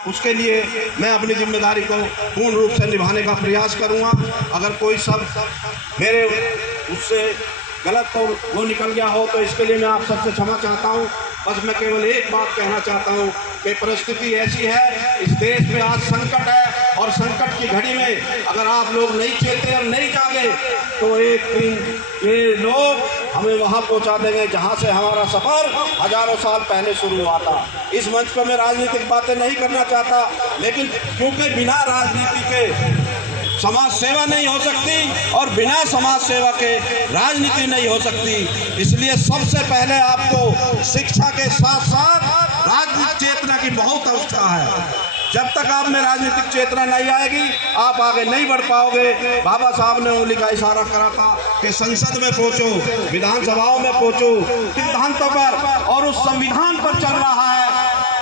उसके लिए मैं अपनी जिम्मेदारी को पूर्ण रूप से निभाने का प्रयास करूंगा। अगर कोई सब मेरे उससे गलत तो वो निकल गया हो तो इसके लिए मैं आप सबसे क्षमा चाहता हूं। बस मैं केवल एक बात कहना चाहता हूं कि परिस्थिति ऐसी है, इस देश में आज संकट है और संकट की घड़ी में अगर आप लोग नहीं चेते और नहीं जागे तो एक दिन ये लोग हमें वहां पहुंचा देंगे जहां से हमारा सफर हजारों साल पहले शुरू हुआ था। इस मंच पर मैं राजनीतिक बातें नहीं करना चाहता, लेकिन क्योंकि बिना राजनीति के समाज सेवा नहीं हो सकती और बिना समाज सेवा के राजनीति नहीं हो सकती, इसलिए सबसे पहले आपको शिक्षा के साथ साथ राजनीतिक चेतना की बहुत आवश्यकता है। जब तक आप में राजनीतिक चेतना नहीं आएगी आप आगे नहीं बढ़ पाओगे। बाबा साहब ने उंगली का इशारा करा था कि संसद में पहुंचो, विधानसभाओं में पहुंचो, सिद्धांतों पर और उस संविधान पर चल रहा है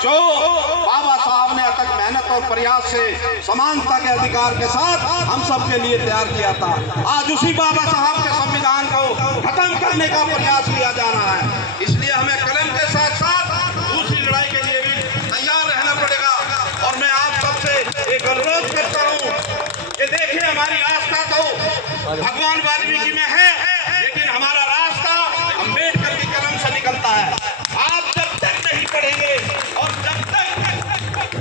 जो बाबा साहब ने अथक मेहनत और प्रयास से समानता के अधिकार के साथ हम सब के लिए तैयार किया था। आज उसी बाबा साहब के संविधान को खत्म करने का प्रयास किया जा रहा है, इसलिए हमें कलम के साथ साथ दूसरी लड़ाई के लिए भी तैयार रहना पड़ेगा। और मैं आप सबसे एक अनुरोध करता हूँ कि देखिए, हमारी आस्था तो भगवान वाल्मीकि में है, लेकिन हमारा रास्ता अम्बेडकर की कलम से निकलता है। आप जब तक नहीं पढ़ेंगे और जब तक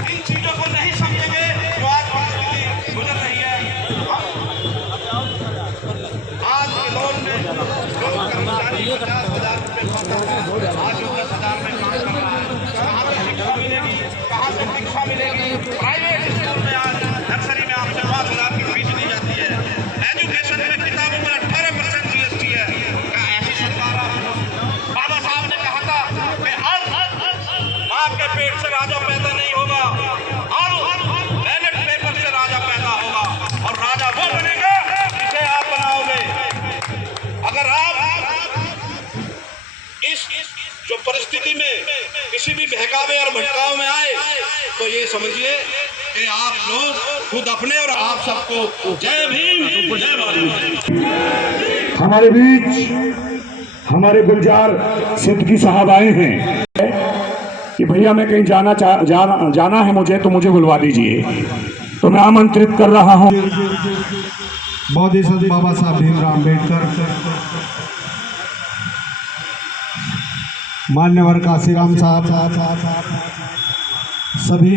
इन चीजों को नहीं समझेंगे तो आज परिस्थिति गुजर रही है। आज के दौर में जो कर्मचारी 50,000 रुपये आज 10,000 में काम कर रहा है, कहाँ से शिक्षा मिलेगी, कहाँ से शिक्षा मिलेगी। प्राइवेट स्कूल में आज नर्सरी में आपसे 5,000 की फीस ली जाती है। एजुकेशन में किताबों पर 18% GST है। क्या ऐसी सरकार? बाबा साहब ने कहा था कि माँ के पेट से राजा पैदा नहीं होगा, और बैलेट पेपर से राजा पैदा होगा, और राजा वो बनेगा जिसे आप बनाओगे। अगर आप इस जो परिस्थिति में किसी भी बहकावे और भटकाव में आए तो ये समझिए कि आप लोग खुद अपने और आप सबको जय भीम जय भारत। हमारे बीच हमारे गुलजार सिद्दीकी साहब आए हैं कि भैया मैं कहीं जाना है मुझे, तो मुझे बुलवा दीजिए, तो मैं आमंत्रित कर रहा हूं। बोधिसत्व बाबा साहब भीमराव अम्बेडकर, मान्यवर काशीराम साहब, सभी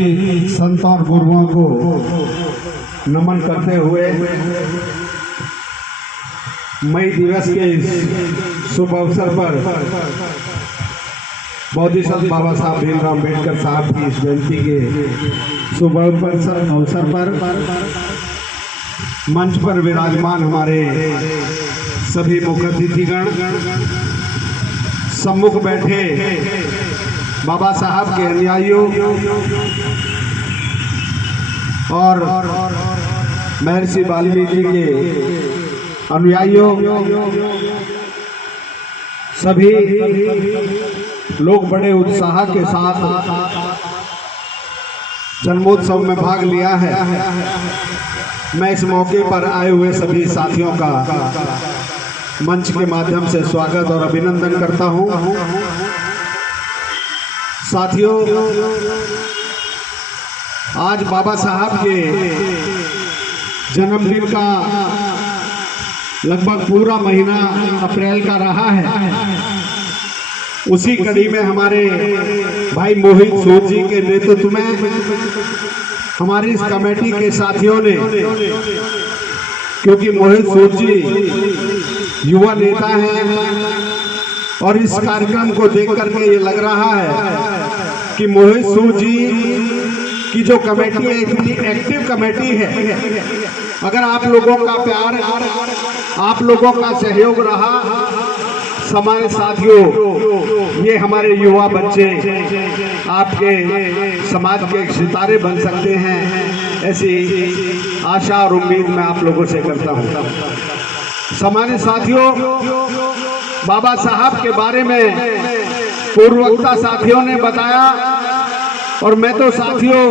संत और गुरुओं को नमन करते हुए मई दिवस के इस शुभ अवसर पर बोधिसत्व बाबा साहब भीमराव अम्बेडकर साहब की इस जयंती के शुभ अवसर पर मंच पर विराजमान हमारे सभी मुख्य अतिथिगण, सम्मुख बैठे बाबा साहब के अनुयायियों और महर्षि वाल्मीकि के अनुयायियों, सभी लोग बड़े उत्साह के साथ जन्मोत्सव में भाग लिया है। मैं इस मौके पर आए हुए सभी साथियों का मंच के माध्यम से स्वागत और अभिनंदन करता हूं। साथियों, आज बाबा साहब के जन्मदिन का लगभग पूरा महीना अप्रैल का रहा है। उसी कड़ी में हमारे भाई मोहित सूद जी के नेतृत्व में हमारी इस कमेटी के साथियों ने, क्योंकि मोहित सूद जी युवा नेता हैं और इस कार्यक्रम को देख करके ये लग रहा है कि मोहित सूद जी की जो कमेटी है इतनी एक्टिव कमेटी है। अगर आप लोगों का प्यार, आप लोगों का सहयोग रहा, हमारे साथियों, ये हमारे युवा बच्चे आपके समाज के सितारे बन सकते हैं, ऐसी आशा और उम्मीद मैं आप लोगों से करता हूँ। हमारे साथियों, बाबा साहब के बारे में पूर्ववक्ता साथियों ने बताया और मैं तो साथियों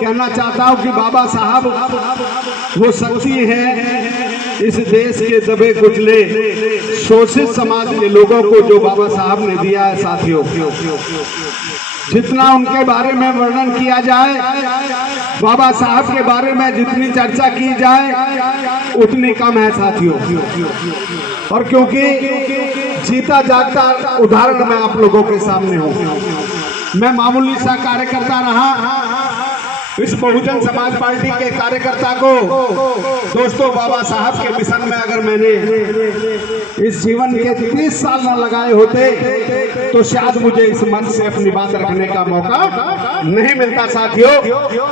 कहना चाहता हूँ कि बाबा साहब वो शक्ति है इस देश के दबे कुचले शोषित समाज के लोगों को जो बाबा साहब ने दिया है। साथियों, जितना उनके बारे में वर्णन किया जाए, बाबा साहब के बारे में जितनी चर्चा की जाए उतनी कम है साथियों। और क्योंकि जीता जागता उदाहरण मैं आप लोगों के सामने हूँ। मैं मामूली सा कार्यकर्ता रहा, इस बहुजन समाज पार्टी के कार्यकर्ता को दोस्तों बाबा साहब के मिशन में अगर मैंने इस जीवन के 30 साल न लगाए होते तो शायद मुझे इस मंच से अपनी बात रखने का मौका नहीं मिलता। साथियों,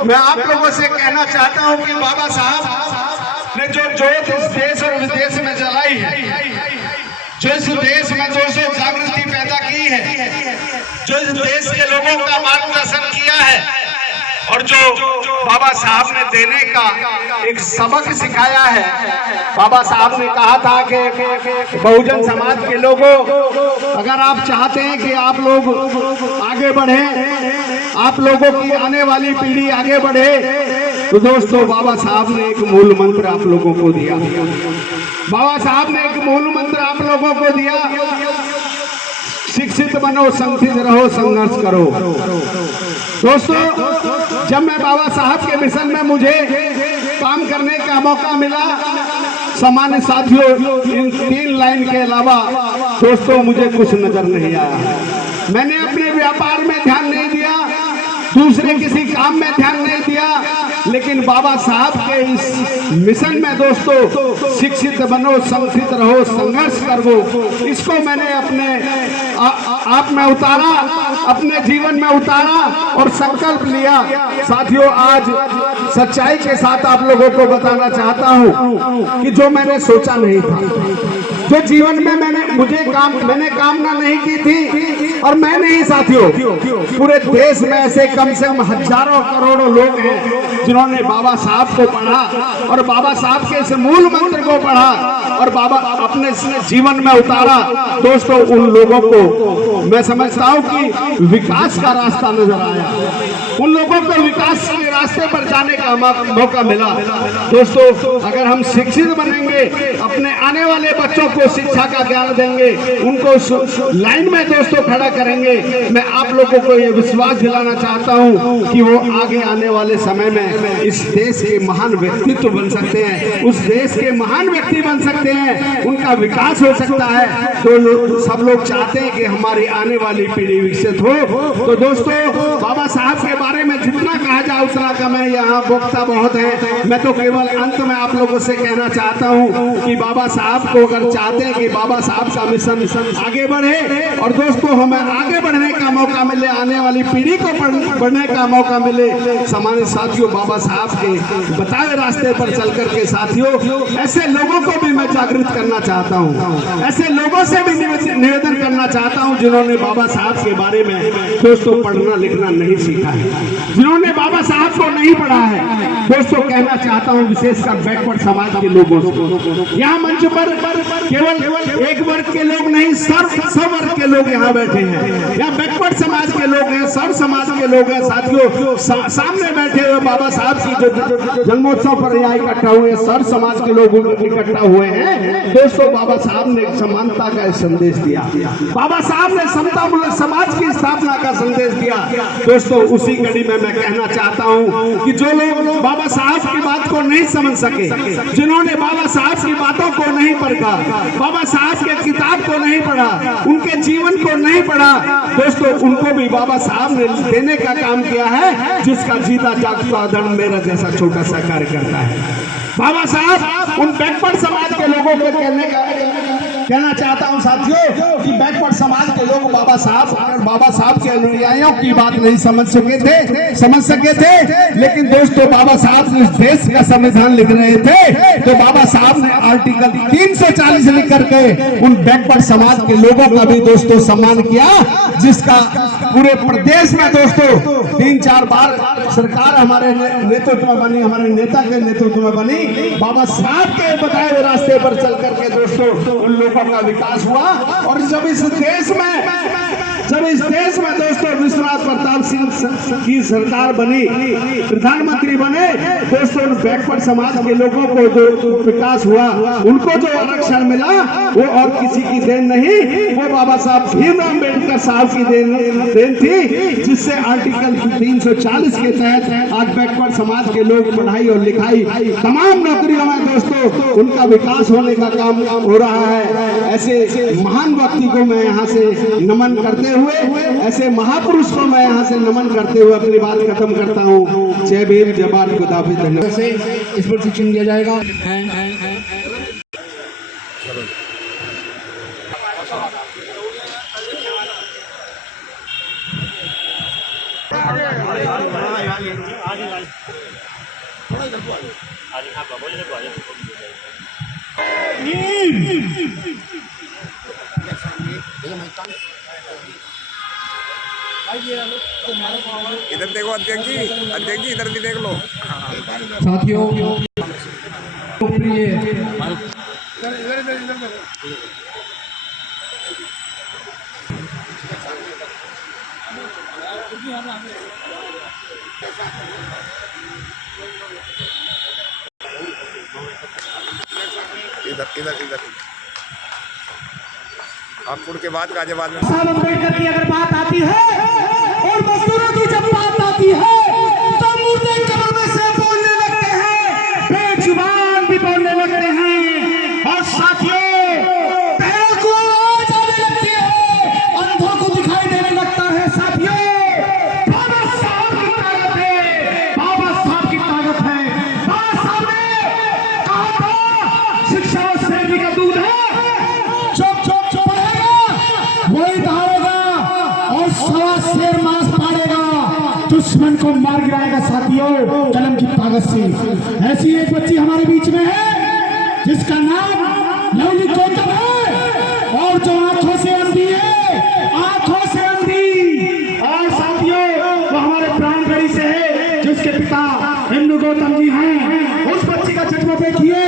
मैं आप लोगों से कहना चाहता हूं कि बाबा साहब ने जो जोत इस देश और विदेश में जलाई है, जो इस देश में दोस्तों जागृति पैदा की है, जो इस देश के लोगों का मार्गदर्शन किया है और जो बाबा साहब ने देने का एक सबक सिखाया है। बाबा साहब ने कहा था कि बहुजन समाज के लोगों, अगर आप चाहते हैं कि आप लोग आगे बढ़े, आप लोगों की आने वाली पीढ़ी आगे बढ़े, तो दोस्तों बाबा साहब ने एक मूल मंत्र आप लोगों को दिया। बाबा साहब ने एक मूल मंत्र आप लोगों को दिया, शिक्षित बनो, संगठित रहो, संघर्ष करो। दोस्तों, जब मैं बाबा साहब के मिशन में मुझे काम करने का मौका मिला, सामान्य साथियों, इन 3 लाइन के अलावा दोस्तों मुझे कुछ नजर नहीं आया। मैंने अपने व्यापार में ध्यान नहीं दिया, दूसरे किसी काम में ध्यान नहीं दिया, लेकिन बाबा साहब के इस मिशन में दोस्तों शिक्षित बनो, संगठित रहो, संघर्ष करो, इसको मैंने अपने आप में उतारा, अपने जीवन में उतारा और संकल्प लिया। साथियों, आज सच्चाई के साथ आप लोगों को बताना चाहता हूं कि जो मैंने सोचा नहीं था, जो जीवन में मैंने कामना नहीं की थी, और मैं नहीं साथियों, पूरे देश में ऐसे कम से कम हजारों करोड़ों लोग हैं जिन्होंने बाबा साहब को पढ़ा और बाबा साहब के इस मूल मंत्र को पढ़ा और बाबा अपने जीवन में उतारा। दोस्तों, उन लोगों को मैं समझता हूं कि विकास का रास्ता नजर आया, उन लोगों को विकास के रास्ते पर जाने का मौका मिला। दोस्तों, अगर हम शिक्षित बनेंगे, अपने आने वाले बच्चों को शिक्षा का ज्ञान देंगे, उनको लाइन में दोस्तों खड़ा करेंगे, मैं आप लोगों को ये विश्वास दिलाना चाहता हूं कि वो आगे आने वाले समय में इस देश के महान व्यक्तित्व बन सकते हैं, उस देश के महान व्यक्ति बन सकते हैं, उनका विकास हो सकता है। तो सब लोग चाहते हैं कि हमारी आने वाली पीढ़ी विकसित हो। तो दोस्तों, बाबा साहब के बारे में जितना कहा जाए उतना कम है, यहाँ वक्ता बहुत है। मैं तो केवल अंत में आप लोगों से कहना चाहता हूँ कि बाबा साहब को अगर चाहते हैं कि बाबा साहब का मिशन आगे बढ़े और दोस्तों हमें आगे बढ़ने का मौका मिले, आने वाली पीढ़ी को बढ़ने का मौका मिले, सामान्य साथियों, बाबा साहब के बताए रास्ते पर चल करके साथियों, ऐसे लोगों को भी मैं जागृत करना चाहता हूँ, ऐसे लोगों से भी निवेदन करना चाहता हूँ जिन्होंने बाबा साहब के बारे में दोस्तों पढ़ना लिखना नहीं सीखा है, जिन्होंने बाबा साहब को नहीं पढ़ा है। दोस्तों, कहना चाहता हूँ विशेषकर बैकवर्ड समाज के लोगों को, यहाँ मंच पर केवल एक वर्ग के लोग नहीं, सब वर्ग के लोग यहाँ बैठे हैं, यहाँ बैकवर्ड समाज के लोग हैं, सर्व समाज के लोग हैं। साथियों, सामने बैठे हुए बाबा साहब की जो जन्मोत्सव पर यहाँ इकट्ठा हुए सर्व समाज के लोग इकट्ठा हुए हैं। दोस्तों, बाबा साहब ने समानता का संदेश दिया, बाबा साहब ने समतामूलक समाज की स्थापना का संदेश दिया। दोस्तों, उसी कड़ी में मैं कहना चाहता हूँ कि जो लोग बाबा साहब की बात को नहीं समझ सके, जिन्होंने बाबा साहब की बातों को नहीं पढ़ा, बाबा साहब के किताब को नहीं पढ़ा, उनके जीवन को नहीं पढ़ा, दोस्तों उनको भी बाबा साहब ने देने का काम किया है, जिसका जीता जागता धर्म मेरा जैसा छोटा सा कार्य करता है। बाबा साहब उन बैकवर्ड समाज के लोगों को कहना चाहता हूं साथियों कि बैकवर्ड समाज के लोग बाबा साहब के अनुयायियों की बात नहीं समझ सके थे, लेकिन दोस्तों बाबा साहब इस देश का संविधान लिख रहे थे तो बाबा साहब ने आर्टिकल 340 लिख करके उन बैकवर्ड समाज के लोगों का भी दोस्तों सम्मान किया, जिसका पूरे प्रदेश में दोस्तों 3-4 बार सरकार हमारे नेतृत्व में बनी, हमारे नेता के नेतृत्व में बनी। बाबा साहब के बताए हुए रास्ते पर चल करके दोस्तों उन लोगों का विकास हुआ और जब इस देश में जब इस देश में दोस्तों विश्वनाथ प्रताप सिंह की सरकार बनी, प्रधानमंत्री बने, दोस्तों बैकवर्ड समाज के लोगों को जो विकास हुआ, उनको जो आरक्षण मिला, वो और किसी की देन नहीं, वो बाबा साहब भीमराव अम्बेडकर साहब की देन थी, जिससे आर्टिकल 340 के तहत आज बैकवर्ड समाज के लोग पढ़ाई और लिखाई तमाम नौकरियों में दोस्तों उनका विकास होने का काम हो रहा है। ऐसे महान व्यक्ति को मैं यहाँ से नमन करते हुए, ऐसे महापुरुष को मैं यहाँ से नमन करते हुए अपनी बात खत्म करता हूँ। जय भीम, जय भारत, खुदा हाफिज़, धन्यवाद। इस पर शिक्षण दिया जाएगा। इधर देखो अध्यक्ष जी इधर भी देख लो। साथियों, प्रिय इधर आप कुड़ के बाद गाजियाबाद में साहब अम्बेडकर की अगर बात आती है और मजदूरों की जब बात आती है तो मुर्दे कब्र में से बोलने लगते हैं, बेजुबान भी बोलने लगते हैं, और साथियों पैरों को आवाज आने लगती है, अंधों को दिखाई देने लगता है। साथियों, बाबा साहब की ताकत है, बाबा साहब की ताकत है। बाबा साहब ने कहा था शिक्षा और शेरनी का दूध है, वही दहाड़ेगा और सवा शेर मांस पाड़ेगा, दुश्मन को मार गिराएगा। साथियों, कलम की ताकत से ऐसी एक बच्ची हमारे बीच में है जिसका नाम लवली गौतम है, और जो आंखों से अंधी है, आंखों से अंधी। और साथियों, वो हमारे प्राणगढ़ी से है, जिसके पिता हिंदू गौतम जी हैं। उस बच्ची का जन्म देखिए,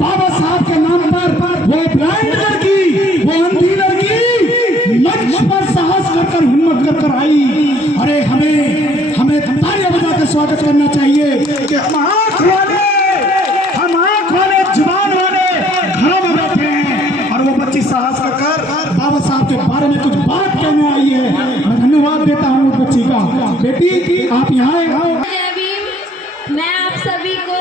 बाबा साहब के नाम पर वो ब्लाइंड लड़की, वो अंधी लड़की मंच पर साहस कर हिम्मत कर आई। अरे हमें तालियां बजाकर स्वागत करना चाहिए कि हम आंख वाले जुबान वाले घरों में बैठे हैं, और वो बच्ची साहस कर बाबा साहब के बारे में कुछ बात कहने आई है। मैं धन्यवाद देता हूँ उस बच्ची का। बेटी, आप यहाँ आओ। जय भीम। मैं आप सभी को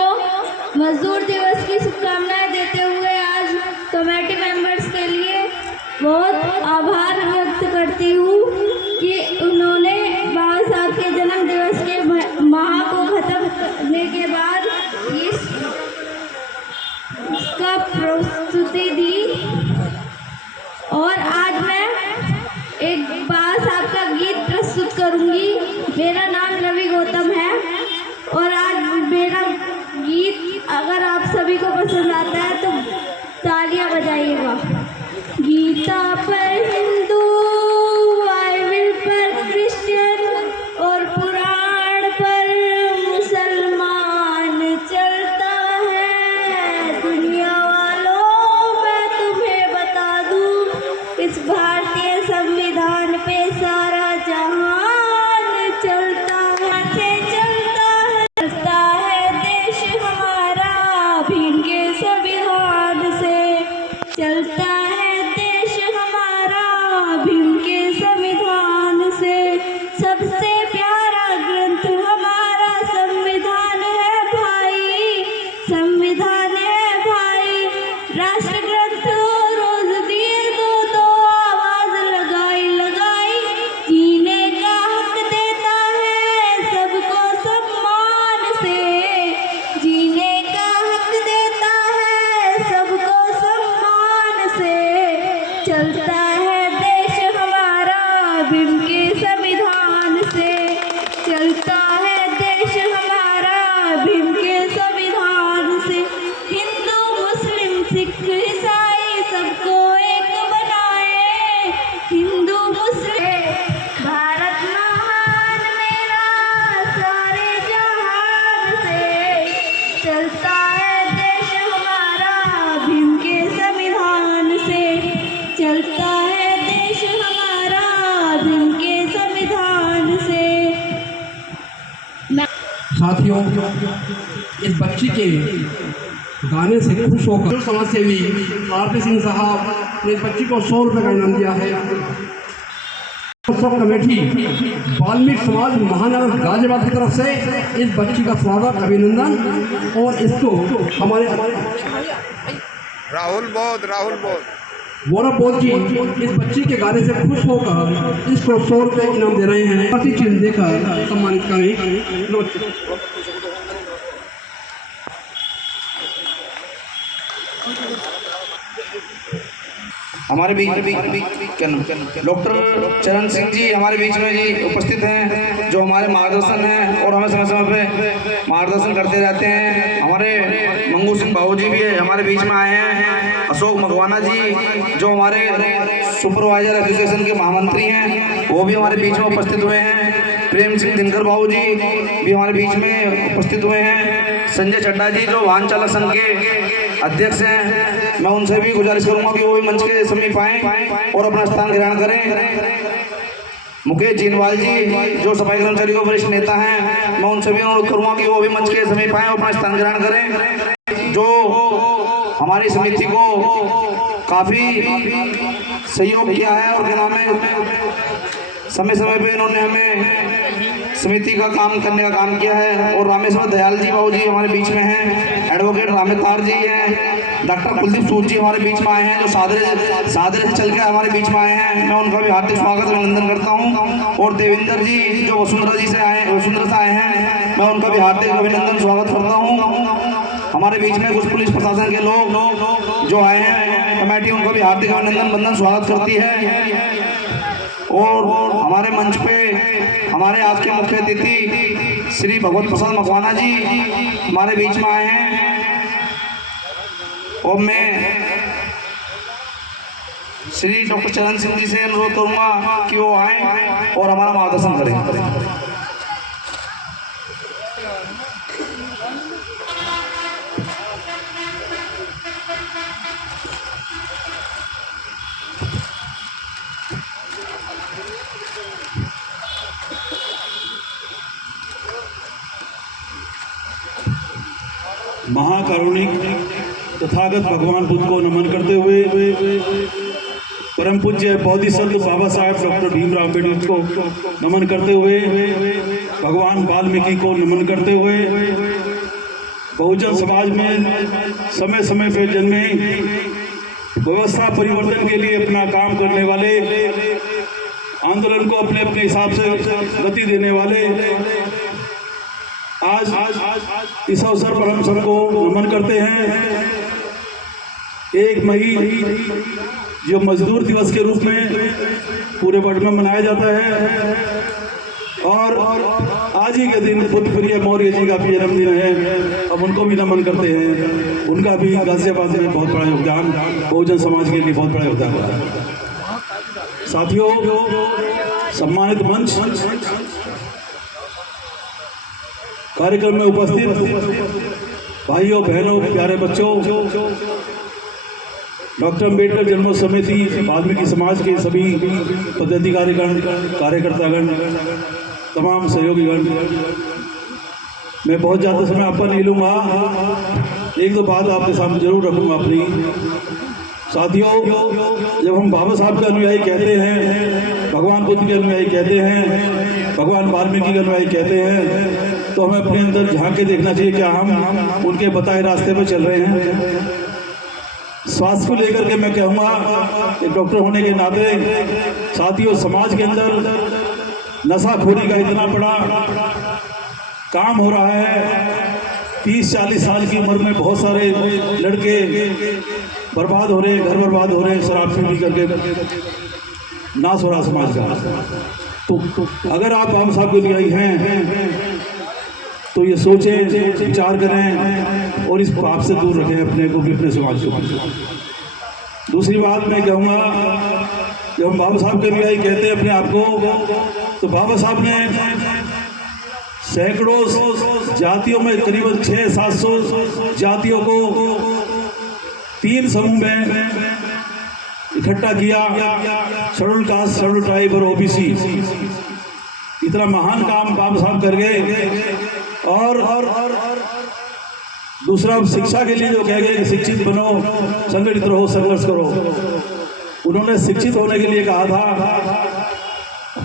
मजदूर दिवस की शुभकामनाएं देते हुए आज कमेटी मेंबर्स के लिए बहुत आभार व्यक्त करती हूँ कि उन्होंने बाबा साहब के जन्म दिवस के माह को खत्म करने के बाद इसका प्रस्तुति दी। और आज मैं एक बाबा साहब का गीत प्रस्तुत करूँगी। मेरा नाम रवि गौतम है, और आज मेरा गीत अगर आप सभी को पसंद आता है तो तालियां बजाइएगा। गीता पर हिंदू, बाइबल पर क्रिश्चियन और पुराण पर मुसलमान चलता है। दुनिया वालों, मैं तुम्हें बता दूं, इस भारतीय संविधान पे सारा जहान चलता है देश हमारा। भीम के सभी साथियों, इस बच्ची के गाने से खुश होकर समाज सेवी आरपी सिंह साहब ने इस बच्ची को 100 रुपये का इनाम दिया है। सब कमेटी वाल्मीकि समाज महानगर गाजियाबाद की तरफ से इस बच्ची का स्वागत, अभिनंदन, और इसको हमारे राहुल बोध गौरव बोध जी इस बच्ची के गाने से खुश होकर इसको 100 रुपये इनाम दे रहे हैं। प्रति चिन्ह देकर सम्मानित करें। हमारे बीच डॉक्टर चरण सिंह जी हमारे बीच में जी उपस्थित हैं, जो हमारे मार्गदर्शन हैं और हमें समय समय पे मार्गदर्शन करते रहते हैं। हमारे मंगू सिंह बाबू जी भी हमारे बीच में आए हैं। अशोक मकवाना जी जो हमारे सुपरवाइजर एसोसिएशन के महामंत्री हैं, वो भी हमारे बीच में उपस्थित हुए हैं। प्रेम सिंह दिनकर बाबू जी भी हमारे बीच में उपस्थित हुए हैं। संजय चड्डा जी जो वाहन चालक संघ के अध्यक्ष हैं, मैं उनसे भी गुजारिश करूंगा कि वो भी मंच के समीप आएं और अपना स्थान ग्रहण करें। मुकेश जीनवाल जी जो सफाई कर्मचारी के वरिष्ठ नेता हैं, मैं उनसे भी अनुरोध करूंगा कि वो भी मंच के समीप आएं और अपना स्थान ग्रहण करें। जो हमारी समिति को काफ़ी सहयोग किया है और क्या नाम है, समय समय पे इन्होंने हमें समिति का काम करने का काम किया है। और रामेश्वर दयाल जी बाबू जी हमारे बीच में हैं, एडवोकेट रामेतार जी हैं, डॉक्टर कुलदीप सूद जी हमारे बीच में आए हैं, जो सादरे से चल के हमारे बीच में आए हैं। मैं उनका भी हार्दिक स्वागत अभिनंदन करता हूं। और देवेंद्र जी जो वसुंधरा से आए हैं, मैं उनका भी हार्दिक अभिनंदन स्वागत करता हूं। हमारे बीच में कुछ पुलिस प्रशासन के लोग जो आए हैं, कमेटी उनका भी हार्दिक अभिनंदन वंदन स्वागत करती है। और हमारे मंच पे हमारे आज के मुख्य अतिथि श्री भगवत प्रसाद मकवाना जी हमारे बीच में आए हैं। और मैं श्री डॉक्टर चरण सिंह जी से अनुरोध करूंगा कि वो आए और हमारा मार्गदर्शन करें। महाकारुणिक तथागत भगवान बुद्ध को नमन करते हुए परम पूज्य बोधिसत्व बाबा साहेब डॉक्टर भीमराव अम्बेडकर को नमन करते हुए, भगवान वाल्मीकि को नमन करते हुए, बहुजन समाज में समय समय पर जन्मे व्यवस्था परिवर्तन के लिए अपना काम करने वाले, आंदोलन को अपने अपने हिसाब से गति देने वाले, आज इस अवसर पर हम सबको नमन करते हैं। 1 मई जो मजदूर दिवस के रूप में पूरे वर्ल्ड में मनाया जाता है, और आज ही के दिन बुद्ध प्रिय मौर्य जी का भी जन्मदिन है। अब उनको भी नमन करते हैं। उनका भी गाजियाबाद में बहुत बड़ा योगदान, बहुजन समाज के लिए बहुत बड़ा योगदान रहा है। साथियों, सम्मानित मंच, कार्यक्रम में उपस्थित भाइयों बहनों प्यारे बच्चों, डॉक्टर अम्बेडकर जन्मोत्सव समिति वाल्मीकि समाज के सभी पदाधिकारीगण, कार्यकर्तागण, तमाम सहयोगीगण, मैं बहुत ज़्यादा समय आपका नहीं लूँगा। 1-2 बात आपके सामने जरूर रखूँगा अपनी। साथियों, जब हम बाबा साहब के अनुयायी कहते हैं, भगवान बुद्ध के अनुयायी कहते हैं, भगवान वाल्मीकि के अनुयायी कहते हैं, तो हमें अपने अंदर झांक के देखना चाहिए क्या हम उनके बताए रास्ते पर चल रहे हैं। स्वास्थ्य को लेकर के मैं कहूँगा कि डॉक्टर होने के नाते साथियों, समाज के अंदर नशाखोरी का इतना बड़ा काम हो रहा है। 30-40 साल की उम्र में बहुत सारे लड़के बर्बाद हो रहे हैं, घर बर्बाद हो रहे हैं, शराब पी करके नाश हो रहा समाज का। तो अगर आप बाबा साहब के लिए हैं तो ये सोचें, विचार करें और इस पाप से दूर रखें अपने को भी, अपने समाज को। दूसरी बात मैं कहूँगा, जब हम बाबा साहब के अनुयायी कहते हैं अपने आप को, तो बाबा साहब ने सैकड़ों जातियों में करीबन 600-700 जातियों को 3 समूह में इकट्ठा किया, शेड्यूल कास्ट, शेड्यूल ट्राइब और ओबीसी। इतना महान काम बाबा साहब कर गए और दूसरा शिक्षा के लिए जो कह गए कि शिक्षित बनो, संगठित रहो, संघर्ष करो, उन्होंने शिक्षित होने के लिए कहा था।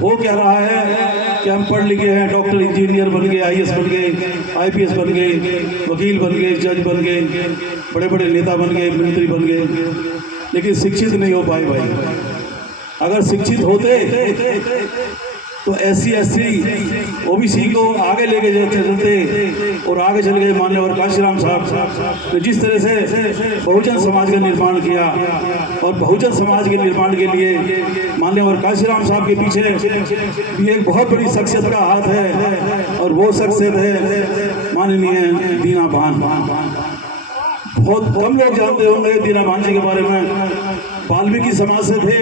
वो कह रहा है कि हम पढ़ लिखे हैं, डॉक्टर इंजीनियर बन गए, IAS बन गए, IPS बन गए, वकील बन गए, जज बन गए, बड़े बड़े नेता बन गए, मंत्री बन गए, लेकिन शिक्षित नहीं हो पाए भाई। अगर शिक्षित होते तो SC SC OBC को आगे लेके चलते और आगे चल गए। मान्यवर काशीराम साहब ने जिस तरह से बहुजन समाज का निर्माण किया, और बहुजन समाज के निर्माण के लिए मान्यवर काशीराम साहब के पीछे भी एक बहुत बड़ी शख्सियत का हाथ है, और वो शख्सियत है माननीय दीना भान। बहुत कम लोग जानते होंगे दीना भान जी के बारे में। वाल्मीकि समाज से थे,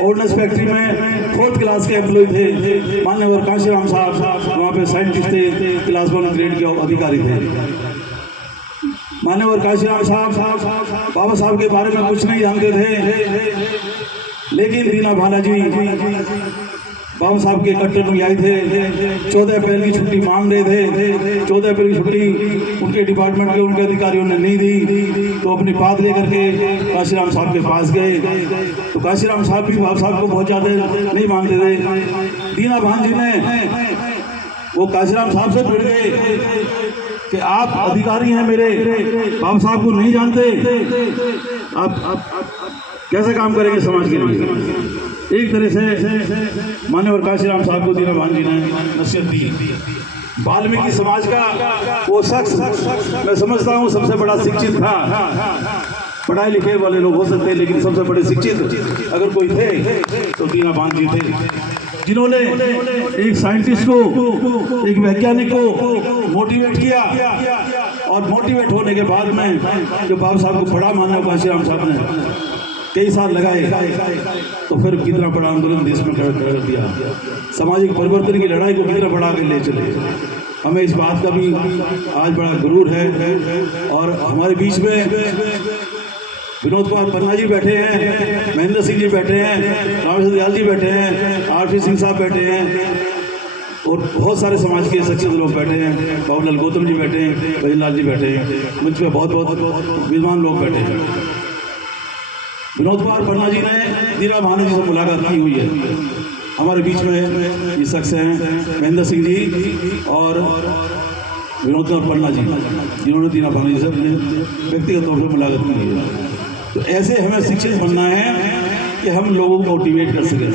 ऑर्डिनेंस फैक्ट्री में 4th क्लास के एम्प्लॉय थे। मान्यवर काशीराम साहब वहाँ पे साइंटिस्ट थे, क्लास 1 ग्रेड के अधिकारी थे। मान्यवर काशीराम साहब बाबा साहब के बारे में कुछ नहीं जानते थे, लेकिन दीना भाना जी बाबा साहब के कट्टर अनुयायी थे। 14 अप्रैल की छुट्टी मांग रहे थे, 14 अप्रैल की छुट्टी उनके डिपार्टमेंट के उनके अधिकारियों ने नहीं दी, तो अपनी बात लेकर के काशीराम साहब के पास गए। तो काशीराम साहब भी बाबा साहब को बहुत ज़्यादा नहीं मानते थे। दीना भान जी ने वो काशीराम साहब से जुड़ गए कि आप अधिकारी हैं मेरे, बाबा साहब को नहीं जानते, आप कैसे काम करेंगे समाज के लिए। एक तरह से मान्यवर काशीराम साहब को दीना भान जी ने नसीहत दी। वाल्मीकि समाज का वो शख्स मैं समझता हूँ सबसे बड़ा शिक्षित था। पढ़ाई लिखे वाले लोग हो सकते हैं, लेकिन सबसे बड़े शिक्षित अगर कोई थे तो दीना भान जी थे, जिन्होंने एक साइंटिस्ट को, एक वैज्ञानिक को मोटिवेट किया, और मोटिवेट होने के बाद में जो बाबा साहब को बड़ा माना काशीराम साहब ने कई साल लगाए, तो फिर कितना बड़ा आंदोलन देश में कर दिया। सामाजिक परिवर्तन की लड़ाई को कितना बड़ा आगे ले चले। हमें इस बात का भी आज बड़ा गुरूर है। और हमारे बीच में विनोद कुमार पन्ना जी बैठे हैं, महेंद्र सिंह जी बैठे हैं, रामेश्वर दयाल जी बैठे हैं, RP सिंह साहब बैठे हैं, और बहुत सारे समाज के शख्सियत लोग बैठे हैं। बाबूलाल गौतम जी बैठे हैं, भजनलाल जी बैठे हैं, मंच में बहुत बहुत विद्वान लोग बैठे हैं। विनोद कुमार पन्ना जी ने दीना भान जी से मुलाकात की हुई है। हमारे बीच में ये शख्स हैं महेंद्र सिंह जी और विनोद कुमार पन्ना जी, जिन्होंने दीना भान जी से व्यक्तिगत तौर पर मुलाकात की है। तो ऐसे हमें शिक्षित बनना है कि हम लोगों को मोटिवेट कर सकें।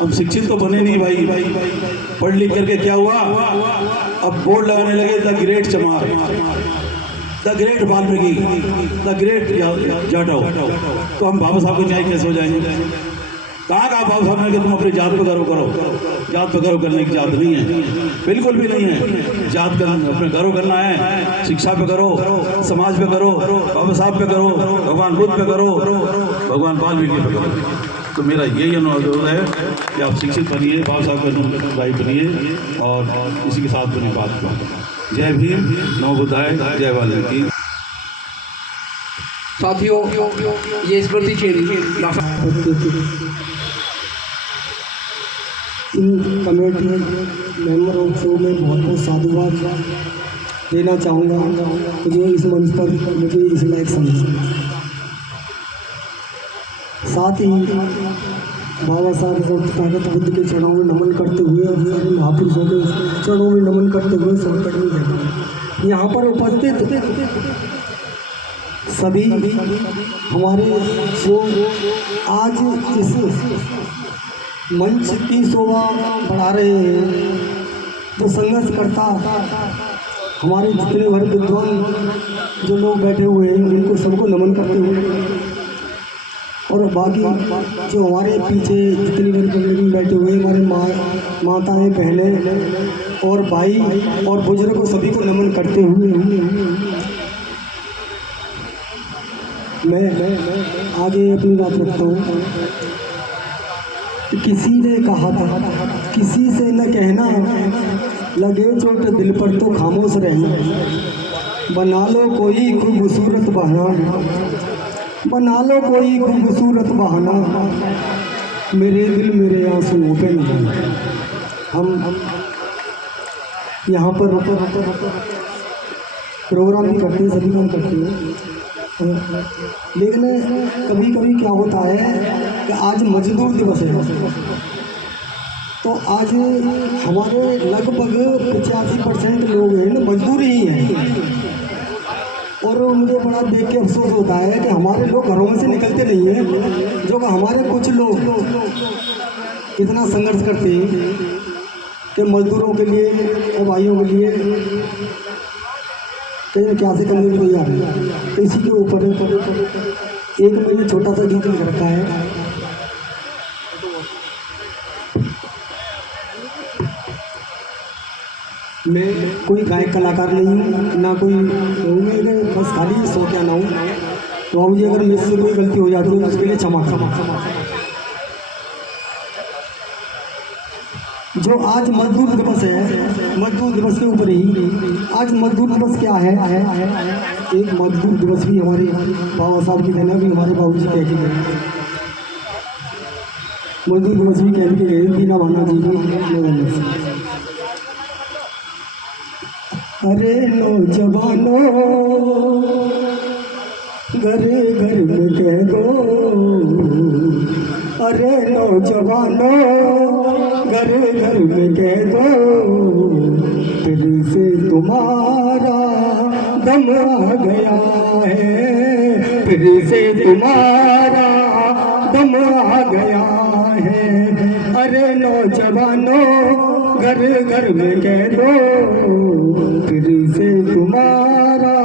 हम शिक्षित तो बने नहीं भाई, पढ़ लिख करके क्या हुआ, अब बोर्ड लगाने लगे द ग्रेट चमार, the great Valmiki, the great Jatav. तो हम बाबा साहब को न्याय कैसे हो जाएंगे। कहाँ बाबा साहब ने कि तुम अपनी जात पर गर्व करो। जात पर गर्व करने की जात नहीं है, बिल्कुल भी नहीं है। जात पर अपने गर्व करना है, शिक्षा पे करो, समाज पे करो, बाबा साहब पे करो, भगवान बुद्ध पे करो, भगवान वाल्मीकि पे करो। तो मेरा यही अनुरोध है कि आप शिक्षित बनिए, बाबा साहब के भाई बनिए, और इसी के साथ बनी बात को। जय भीम, नमो बुद्धाय, जय वाल्मीकि। साथियों, ये स्मृति चिन्ह इन कमेटी मेंबर ऑफ शो में बहुत बहुत साधुवाद देना चाहूँगा, जो इस मंच पर मुझे इस लायक समझे। साथ ही बाबा साहब को ताकत बुद्ध के चरणों में नमन करते हुए और सभी महापुरुषों के चरणों में नमन करते हुए संकट में जाए। यहाँ पर उपस्थित सभी हमारे जो आज इस मंच की शोभा बढ़ा रहे हैं, तो संघर्ष करता हमारे जितने भर विद्वान जो लोग बैठे हुए हैं, उनको सबको नमन करते हुए, और बाकी जो हमारे पीछे जितनी बड़ी पब्लिक में बैठे हुए हमारे माताएं, बहनें और भाई और बुजुर्गों सभी को नमन करते हुए मैं आगे अपनी बात रखता हूँ। किसी ने कहा था, किसी से न कहना, लगे चोट दिल पर तो खामोश रहना, बना लो कोई खूबसूरत बहाना, बना लो कोई खूबसूरत बहाना, मेरे दिल मेरे आंसुओं पे नहीं। हम यहाँ पर प्रोग्राम भी करते हैं, सभी काम करते हैं। लेकिन कभी कभी क्या होता है कि आज मजदूर दिवस है, तो आज हमारे लगभग 85% लोग हैं ना मजदूर ही हैं। और मुझे बड़ा देख के अफसोस होता है कि हमारे लोग घरों में से निकलते नहीं हैं, जो कि हमारे कुछ लोग इतना संघर्ष करते हैं कि मजदूरों के लिए और भाइयों के लिए कहीं क्या से करने की तैयार है। तो इसी के ऊपर एक मैंने छोटा सा गीत लिख रखा है। मैं कोई गायक कलाकार नहीं हूँ, ना कोई मैं बस खाली सो क्या ना हूँ। तो अब ये अगर मुझसे कोई गलती हो जाती है तो उसके लिए क्षमा। जो आज मजदूर दिवस है, मजदूर दिवस के ऊपर ही आज मजदूर दिवस क्या है, एक मजदूर दिवस भी हमारे बाबा साहब की देना भी हमारे बाबू जी कह के गए, मजदूर दिवस भी कह के गए दीना भाना जी को। अरे नौजवानों घरे घर में कह दो, अरे नौजवानों घरे घर में कह दो, फिर से तुम्हारा दम आ गया है, फिर से तुम्हारा दम आ गया है। अरे नौजवानों घर घर में कह दो, फिर से तुम्हारा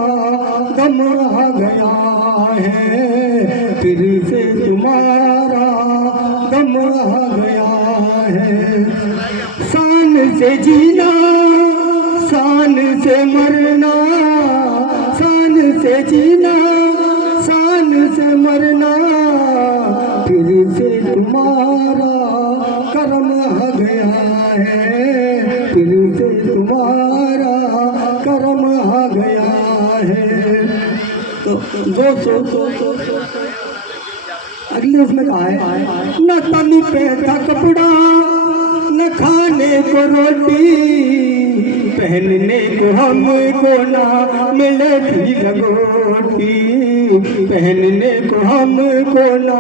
दम आ गया है, फिर से तुम्हारा दम आ गया है। शान से जीना, शान से मरना, शान से जीना, शान से मरना, फिर से तुम्हारा कर्म आ गया है, फिर से तुम्हारा कर्म आ गया है। तो अगले उसमें कहा है, न तनी पे था कपड़ा, न खाने को रोटी, पहनने को हमको ना मिले थी लगोटी, पहनने को हमको ना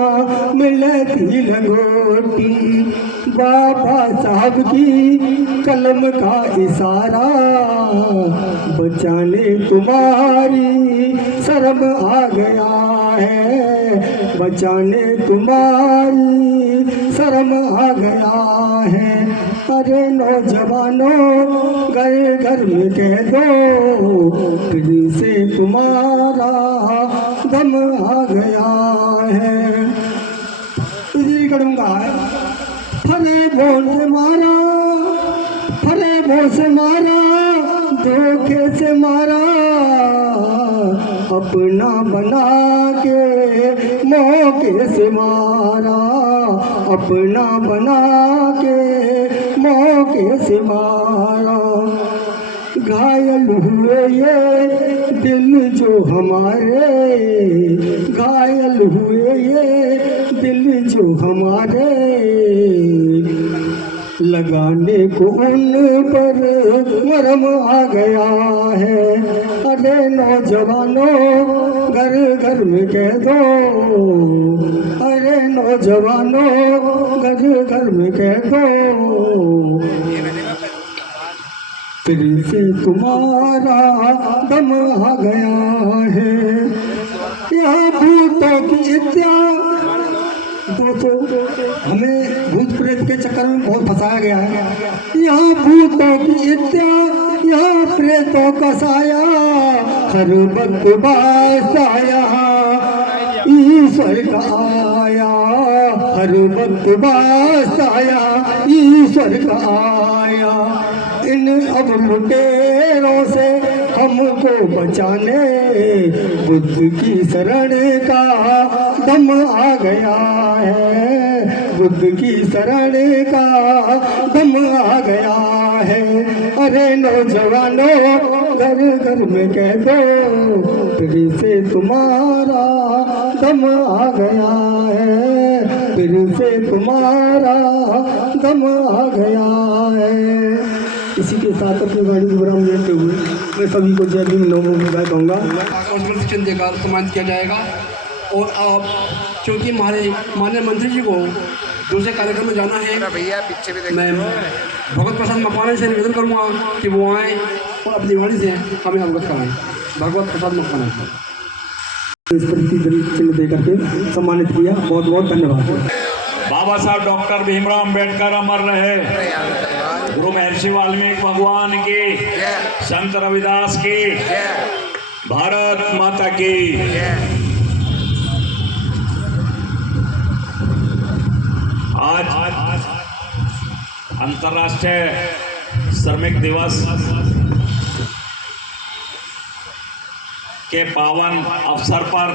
मिले थी लगोटी। बाबा साहब की कलम का इशारा, बचाने तुम्हारी शर्म आ गया है, बचाने तुम्हारी शर्म आ गया है। अरे नौजवानों घर घर में कह दो, फिर से तुम्हारा दम आ गया है। इसी कदम का है, फरे बोल से मारा, फरे बोल से मारा, धोखे से मारा, अपना बना के मौके से मारा, अपना बना के मौके से मारा। घायल हुए ये दिल जो हमारे, घायल हुए ये दिल जो हमारे, लगाने को उन पर मरम आ गया है। अरे नौजवानों घर घर में कह दो, अरे नौजवानों घर घर में कह दो, फिर से तुम्हारा दम आ गया है। यहाँ भूतों की हत्या, दोस्तों हमें भूत प्रेत के चक्कर में बहुत फंसाया गया है। यहाँ भूतों की हत्या, यहाँ प्रेतों का साया, हर वक्त बास आया ईश्वर का आया, हर वक्त बास आया ईश्वर का आया। इन अब लुटेरों से हमको बचाने, बुद्ध की शरण का दम आ गया है, बुद्ध की शरण का दम आ गया है। अरे नौजवानों घर घर में कह दो, फिर से तुम्हारा दम आ गया है, फिर से तुम्हारा दम आ गया है। इसी के साथ अपनी वाणी को विराम देते हुए मैं सभी को जय भीम नमो बुद्धाय कहूँगा। चिन्ह देकर सम्मानित किया जाएगा। और अब क्योंकि हमारे माननीय मंत्री जी को दूसरे कार्यक्रम में जाना है, भैया पीछे भी मैं भगवत प्रसाद मकवाना से निवेदन करूँगा कि वो आएँ और अपनी वाणी से हमें अवगत कराएं। भगवत प्रसाद मकवाना इस प्रति चिन्ह दे करके सम्मानित किया, बहुत बहुत धन्यवाद। बाबा साहब डॉक्टर भीमराव अंबेडकर अमर रहे। गुरु महर्षि वाल्मीकि भगवान की, संत रविदास की, भारत माता की। आज अंतर्राष्ट्रीय श्रमिक दिवस के पावन अवसर पर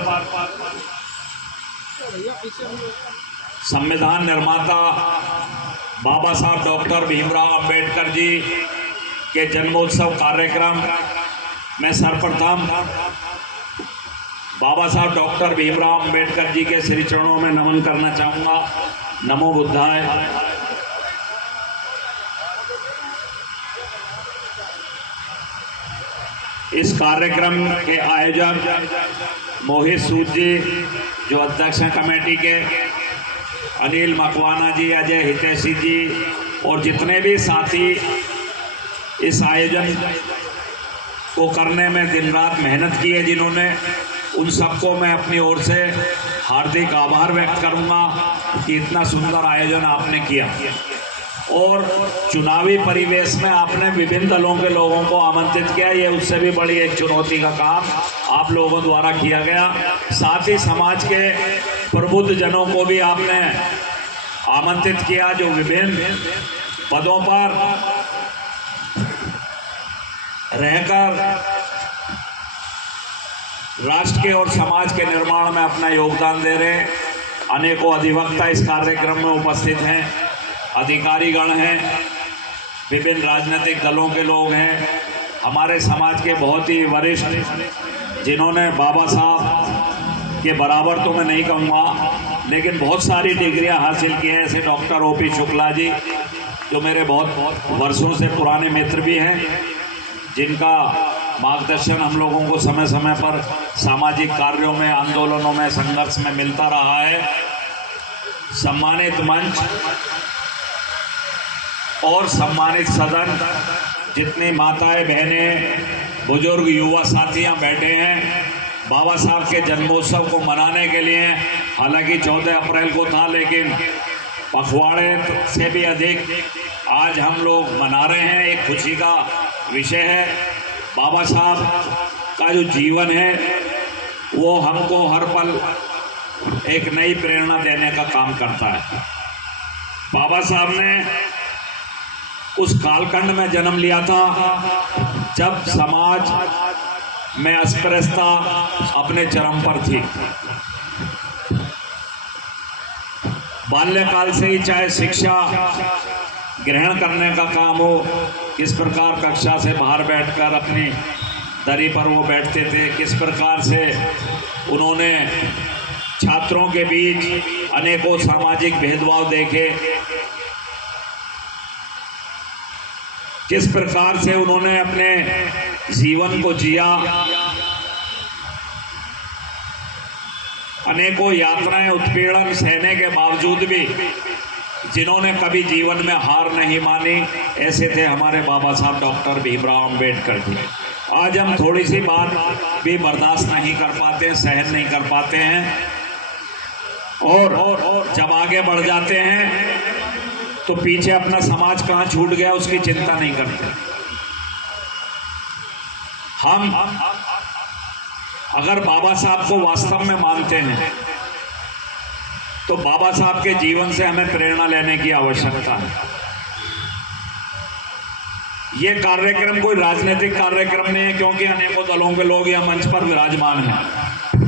संविधान निर्माता बाबा साहब डॉक्टर भीमराव अंबेडकर जी के जन्मोत्सव कार्यक्रम में सर्वप्रथम बाबा साहब डॉक्टर भीमराव अंबेडकर जी के श्री चरणों में नमन करना चाहूँगा। नमो बुद्धाय। इस कार्यक्रम के आयोजक मोहित सूद जी जो अध्यक्ष हैं कमेटी के, अनिल मकवाना जी, अजय हितैषी जी और जितने भी साथी इस आयोजन को करने में दिन रात मेहनत की है जिन्होंने, उन सबको मैं अपनी ओर से हार्दिक आभार व्यक्त करूंगा कि इतना सुंदर आयोजन आपने किया। और चुनावी परिवेश में आपने विभिन्न दलों के लोगों को आमंत्रित किया, ये उससे भी बड़ी एक चुनौती का काम आप लोगों द्वारा किया गया। साथ ही समाज के प्रबुद्ध जनों को भी आपने आमंत्रित किया जो विभिन्न पदों पर रहकर राष्ट्र के और समाज के निर्माण में अपना योगदान दे रहे अनेकों अधिवक्ता इस कार्यक्रम में उपस्थित हैं, अधिकारीगण हैं, विभिन्न राजनीतिक दलों के लोग हैं, हमारे समाज के बहुत ही वरिष्ठ जिन्होंने बाबा साहब के बराबर तो मैं नहीं कहूँगा लेकिन बहुत सारी डिग्रियां हासिल की हैं, ऐसे डॉक्टर ओपी शुक्ला जी जो मेरे बहुत वर्षों से पुराने मित्र भी हैं, जिनका मार्गदर्शन हम लोगों को समय समय पर सामाजिक कार्यों में, आंदोलनों में, संघर्ष में मिलता रहा है। सम्मानित मंच और सम्मानित सदन, जितनी माताएं, बहनें, बुजुर्ग, युवा साथियां बैठे हैं बाबा साहब के जन्मोत्सव को मनाने के लिए। हालांकि 14 अप्रैल को था लेकिन पखवाड़े से भी अधिक आज हम लोग मना रहे हैं। एक खुशी का विषय है। बाबा साहब का जो जीवन है वो हमको हर पल एक नई प्रेरणा देने का काम करता है। बाबा साहब ने उस कालखंड में जन्म लिया था जब समाज में अस्पृश्यता अपने चरम पर थी। बाल्यकाल से ही चाहे शिक्षा ग्रहण करने का काम हो, किस प्रकार कक्षा से बाहर बैठकर अपनी दरी पर वो बैठते थे, किस प्रकार से उन्होंने छात्रों के बीच अनेकों सामाजिक भेदभाव देखे, किस प्रकार से उन्होंने अपने जीवन को जिया, अनेकों यातनाएं, उत्पीड़न सहने के बावजूद भी जिन्होंने कभी जीवन में हार नहीं मानी, ऐसे थे हमारे बाबा साहब डॉक्टर भीमराव अंबेडकर जी। आज हम थोड़ी सी बात भी बर्दाश्त नहीं कर पाते, सहन नहीं कर पाते हैं और जब आगे बढ़ जाते हैं तो पीछे अपना समाज कहाँ छूट गया उसकी चिंता नहीं करते। हम अगर बाबा साहब को वास्तव में मानते हैं तो बाबा साहब के जीवन से हमें प्रेरणा लेने की आवश्यकता है। ये कार्यक्रम कोई राजनीतिक कार्यक्रम नहीं है क्योंकि अनेकों दलों के लोग यहाँ मंच पर विराजमान हैं।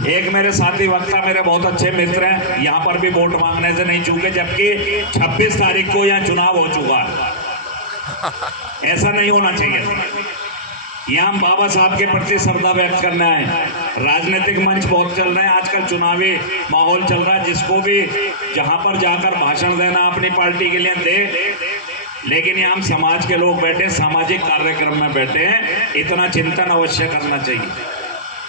एक मेरे साथी वक्ता मेरे बहुत अच्छे मित्र हैं, यहाँ पर भी वोट मांगने से नहीं चूके, जबकि 26 तारीख को यहाँ चुनाव हो चुका है। ऐसा नहीं होना चाहिए। यहाँ हम बाबा साहब के प्रति श्रद्धा व्यक्त करने आए। राजनीतिक मंच बहुत चल रहे हैं आजकल, चुनावी माहौल चल रहा है, जिसको भी जहाँ पर जाकर भाषण देना अपनी पार्टी के लिए दे, लेकिन ये हम समाज के लोग बैठे, सामाजिक कार्यक्रम में बैठे हैं, इतना चिंतन अवश्य करना चाहिए।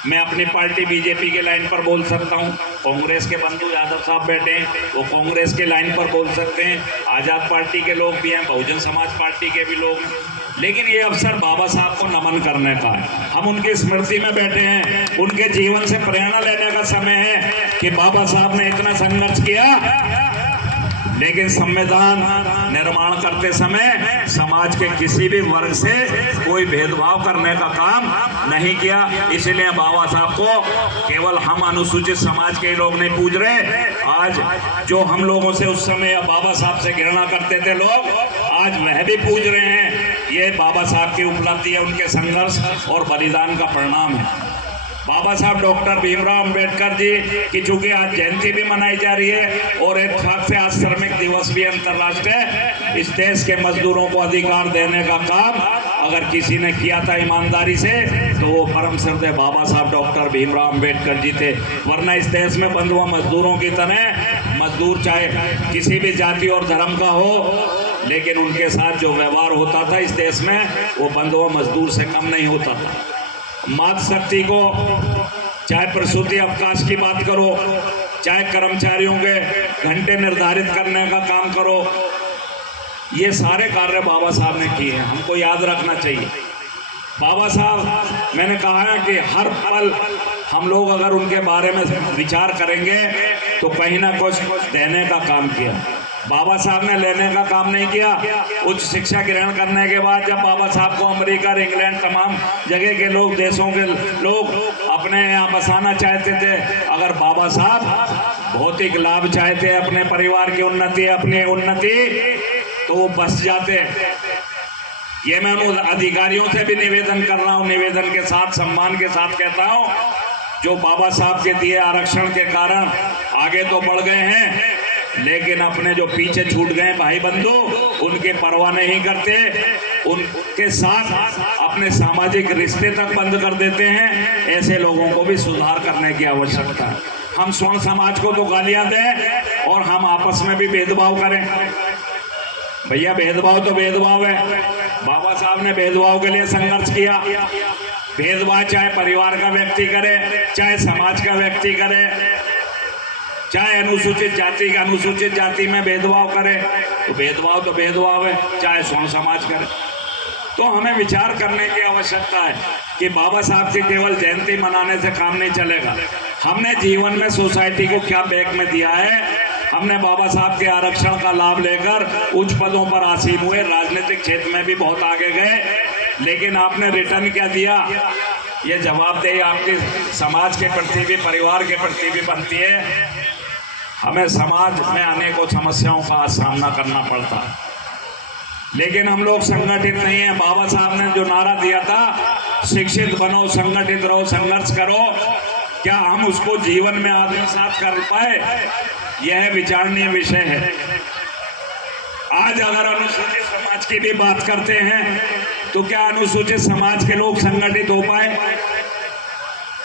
मैं अपनी पार्टी बीजेपी के लाइन पर बोल सकता हूँ, कांग्रेस के बंधु यादव साहब बैठे हैं, वो कांग्रेस के लाइन पर बोल सकते हैं, आज़ाद पार्टी के लोग भी हैं, बहुजन समाज पार्टी के भी लोग हैं। लेकिन ये अवसर बाबा साहब को नमन करने का है। हम उनकी स्मृति में बैठे हैं, उनके जीवन से प्रेरणा लेने का समय है कि बाबा साहब ने इतना संघर्ष किया, लेकिन संविधान निर्माण करते समय समाज के किसी भी वर्ग से कोई भेदभाव करने का काम नहीं किया। इसलिए बाबा साहब को केवल हम अनुसूचित समाज के लोग नहीं पूज रहे, आज जो हम लोगों से उस समय बाबा साहब से घृणा करते थे लोग, आज वह भी पूज रहे हैं। ये बाबा साहब की उपलब्धि है, उनके संघर्ष और बलिदान का परिणाम है। बाबा साहब डॉक्टर भीमराव अंबेडकर जी की चूंकि आज जयंती भी मनाई जा रही है और एक खास से आज श्रमिक दिवस भी अंतर्राष्ट्रीय, इस देश के मजदूरों को अधिकार देने का काम अगर किसी ने किया था ईमानदारी से तो वो परम श्रद्धेय बाबा साहब डॉक्टर भीमराव अंबेडकर जी थे। वरना इस देश में बंधुआ मजदूरों की तरह मजदूर चाहे किसी भी जाति और धर्म का हो, लेकिन उनके साथ जो व्यवहार होता था इस देश में वो बंधुआ मजदूर से कम नहीं होता था। मातृशक्ति को चाहे प्रसूति अवकाश की बात करो, चाहे कर्मचारियों के घंटे निर्धारित करने का काम करो, ये सारे कार्य बाबा साहब ने किए हैं, हमको याद रखना चाहिए। बाबा साहब, मैंने कहा है कि हर पल हम लोग अगर उनके बारे में विचार करेंगे तो कहीं ना कुछ देने का काम किया। बाबा साहब ने लेने का काम नहीं किया। उच्च शिक्षा ग्रहण करने के बाद जब बाबा साहब को अमेरिका, इंग्लैंड, तमाम जगह के लोग, देशों के लोग अपने यहाँ बसाना चाहते थे, अगर बाबा साहब भौतिक लाभ चाहते, अपने परिवार की उन्नति, अपनी उन्नति, तो वो बस जाते। ये मैं उन अधिकारियों से भी निवेदन कर रहा हूँ, निवेदन के साथ, सम्मान के साथ कहता हूँ, जो बाबा साहब के दिए आरक्षण के कारण आगे तो बढ़ गए हैं, लेकिन अपने जो पीछे छूट गए भाई बंधु, उनके परवाह नहीं करते, उनके साथ अपने सामाजिक रिश्ते तक बंद कर देते हैं। ऐसे लोगों को भी सुधार करने की आवश्यकता है। हम स्वर्ण समाज को तो गालियां दें और हम आपस में भी भेदभाव करें। भैया भेदभाव तो भेदभाव है। बाबा साहब ने भेदभाव के लिए संघर्ष किया। भेदभाव चाहे परिवार का व्यक्ति करे, चाहे समाज का व्यक्ति करे, चाहे अनुसूचित जाति में भेदभाव करे, तो भेदभाव है, चाहे स्वर्ण समाज करे। तो हमें विचार करने की आवश्यकता है कि बाबा साहब की केवल जयंती मनाने से काम नहीं चलेगा। हमने जीवन में सोसाइटी को क्या बैक में दिया है। हमने बाबा साहब के आरक्षण का लाभ लेकर उच्च पदों पर आसीन हुए, राजनीतिक क्षेत्र में भी बहुत आगे गए, लेकिन आपने रिटर्न क्या दिया? ये जवाबदेही आपके समाज के प्रति भी, परिवार के प्रति भी बनती है। हमें समाज में अनेकों समस्याओं का सामना करना पड़ता है, लेकिन हम लोग संगठित नहीं है। बाबा साहब ने जो नारा दिया था, शिक्षित बनो, संगठित रहो, संघर्ष करो, क्या हम उसको जीवन में आत्मसात कर पाए? यह विचारणीय विषय है। आज अगर अनुसूचित समाज की भी बात करते हैं तो क्या अनुसूचित समाज के लोग संगठित हो पाए?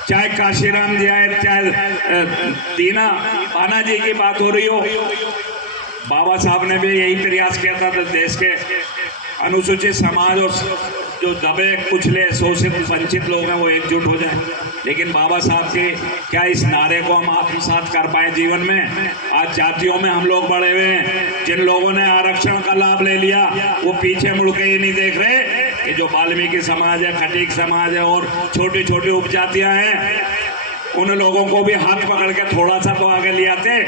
चाहे काशीराम जी आए, चाहे दीना पाना जी की बात हो रही हो, बाबा साहब ने भी यही प्रयास किया था, देश के अनुसूचित समाज और जो दबे कुचले शोषित वंचित लोग हैं वो एकजुट हो जाए। लेकिन बाबा साहब के क्या इस नारे को हम आत्मसात कर पाए जीवन में? आज जातियों में हम लोग बढ़े हुए हैं। जिन लोगों ने आरक्षण का लाभ ले लिया वो पीछे मुड़ के ही नहीं देख रहे कि जो वाल्मीकि समाज है, खटीक समाज है और छोटी छोटी उपजातियां हैं, उन लोगों को भी हाथ पकड़ के थोड़ा सा तो आगे ले आते।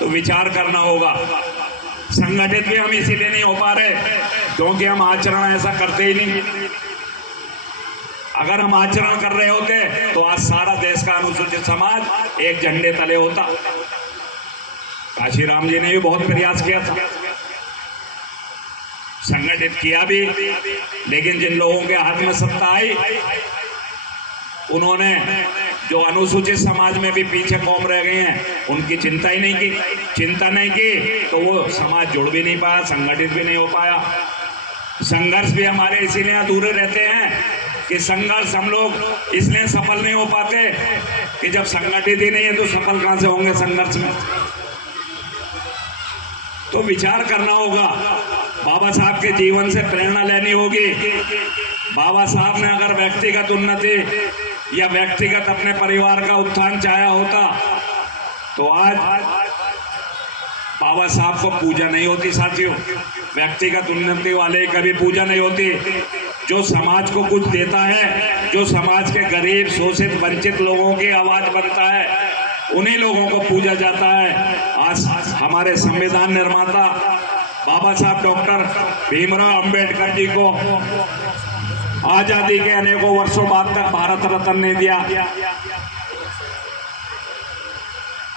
तो विचार करना होगा। संगठित भी हम इसीलिए नहीं हो पा रहे क्योंकि हम आचरण ऐसा करते ही नहीं। अगर हम आचरण कर रहे होते तो आज सारा देश का अनुसूचित समाज एक झंडे तले होता। काशीराम जी ने भी बहुत प्रयास किया था, संगठित किया भी, लेकिन जिन लोगों के हाथ में सत्ता आई उन्होंने जो अनुसूचित समाज में भी पीछे कौम रह गए हैं उनकी चिंता ही नहीं की। चिंता नहीं की तो वो समाज जुड़ भी नहीं पाया, संगठित भी नहीं हो पाया। संघर्ष भी हमारे इसीलिए अधूरे रहते हैं कि संघर्ष हम लोग इसलिए सफल नहीं हो पाते कि जब संगठित ही नहीं है तो सफल कहां से होंगे संघर्ष में। तो तो विचार करना होगा, बाबा साहब के जीवन से प्रेरणा लेनी होगी। बाबा साहब ने अगर व्यक्तिगत उन्नति या व्यक्तिगत अपने परिवार का उत्थान चाहा होता तो आज बाबा साहब को पूजा नहीं होती साथियों। व्यक्तिगत उन्नति वाले कभी पूजा नहीं होती। जो समाज को कुछ देता है, जो समाज के गरीब शोषित वंचित लोगों की आवाज बनता है, उन्हीं लोगों को पूजा जाता है। आज हमारे संविधान निर्माता बाबा साहब डॉक्टर भीमराव अंबेडकर जी को आजादी के अनेकों वर्षों बाद तक भारत रत्न नहीं दिया।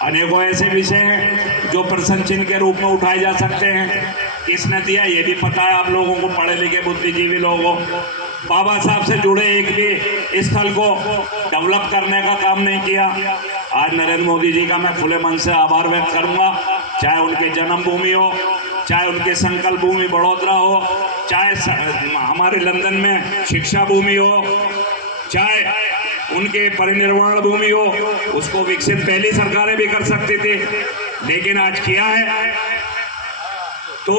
अनेकों ऐसे विषय हैं जो प्रश्न चिन्ह के रूप में उठाए जा सकते हैं। किसने दिया ये भी पता है आप लोगों को, पढ़े लिखे बुद्धिजीवी लोगों को। बाबा साहब से जुड़े एक भी स्थल को डेवलप करने का काम नहीं किया। आज नरेंद्र मोदी जी का मैं खुले मन से आभार व्यक्त करूंगा, चाहे उनके जन्मभूमि हो, चाहे उनके संकल्प भूमि बड़ौदा हो, चाहे हमारे लंदन में शिक्षा भूमि हो, चाहे उनके परिनिर्वाण भूमि हो। उसको विकसित पहली सरकारें भी कर सकती थी, लेकिन आज किया है। तो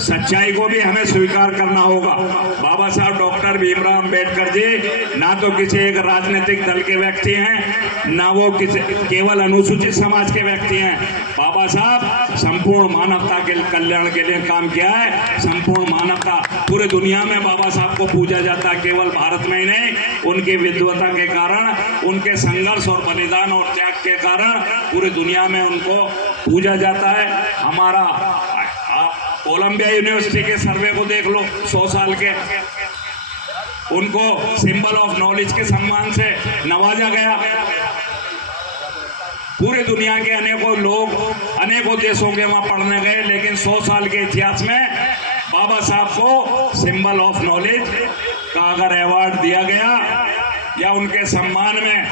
सच्चाई को भी हमें स्वीकार करना होगा। बाबा साहब डॉक्टर भीमराव अंबेडकर जी ना तो किसी एक राजनीतिक दल के व्यक्ति हैं, ना वो किसी केवल अनुसूचित समाज के व्यक्ति हैं। बाबा साहब संपूर्ण मानवता के कल्याण के लिए काम किया है। संपूर्ण मानवता, पूरे दुनिया में बाबा साहब को पूजा जाता है, केवल भारत में ही नहीं। उनकी विद्वता के कारण, उनके संघर्ष और बलिदान और त्याग के कारण पूरी दुनिया में उनको पूजा जाता है। हमारा कोलंबिया यूनिवर्सिटी के सर्वे को देख लो, 100 साल के, उनको सिंबल ऑफ नॉलेज के सम्मान से नवाजा गया। पूरे दुनिया के अनेकों लोग अनेकों देशों के वहां पढ़ने गए, लेकिन 100 साल के इतिहास में बाबा साहब को सिंबल ऑफ नॉलेज का अगर अवार्ड दिया गया या उनके सम्मान में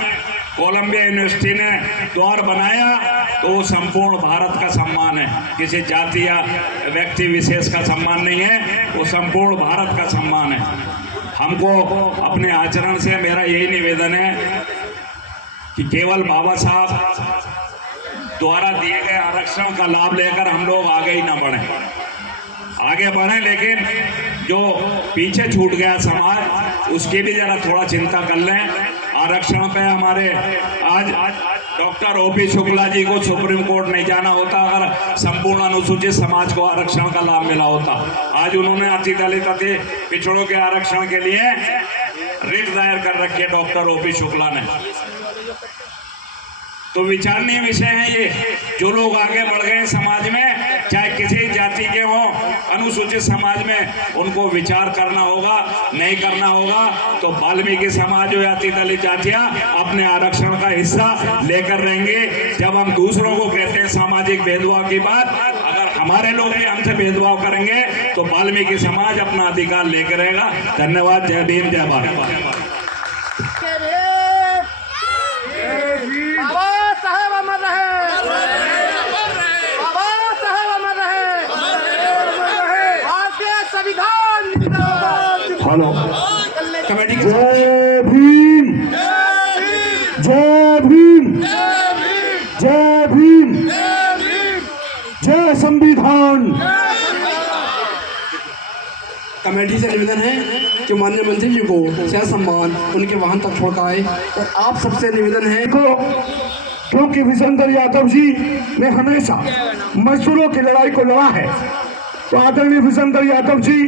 कोलंबिया यूनिवर्सिटी ने द्वार बनाया, तो वो संपूर्ण भारत का सम्मान है, किसी जाति या व्यक्ति विशेष का सम्मान नहीं है, वो संपूर्ण भारत का सम्मान है। हमको अपने आचरण से मेरा यही निवेदन है कि केवल बाबा साहब द्वारा दिए गए आरक्षण का लाभ लेकर हम लोग आगे ही ना बढ़ें, आगे बढ़ें, लेकिन जो पीछे छूट गया समाज उसकी भी जरा थोड़ा चिंता कर लें। आरक्षण पे हमारे आज डॉक्टर ओपी शुक्ला जी को सुप्रीम कोर्ट नहीं जाना होता अगर संपूर्ण अनुसूचित समाज को आरक्षण का लाभ मिला होता। आज उन्होंने अति दलित अति पिछड़ों के आरक्षण के लिए रिट दायर कर रखी है डॉक्टर ओपी शुक्ला ने। तो विचारणीय विषय है ये। जो लोग आगे बढ़ गए समाज में, चाहे किसी जाति के हों, अनुसूचित समाज में, उनको विचार करना होगा। नहीं करना होगा तो वाल्मीकि समाज हो या दलित जातियां अपने आरक्षण का हिस्सा लेकर रहेंगे। जब हम दूसरों को कहते हैं सामाजिक भेदभाव की बात, अगर हमारे लोग भी हमसे भेदभाव करेंगे तो वाल्मीकि समाज अपना अधिकार लेकर रहेगा। धन्यवाद। जय भीम, जय भारत। हेलो, कमेटी के जय भीम, जय भीम, जय भीम, जय संविधान। कमेटी से निवेदन है कि माननीय मंत्री जी को सह सम्मान उनके वाहन तक पहुंचाए। और आप सबसे निवेदन है क्योंकि विजेंद्र यादव जी ने हमेशा मजदूरों की लड़ाई को लड़ा है, तो आदरणीय विजेंद्र यादव जी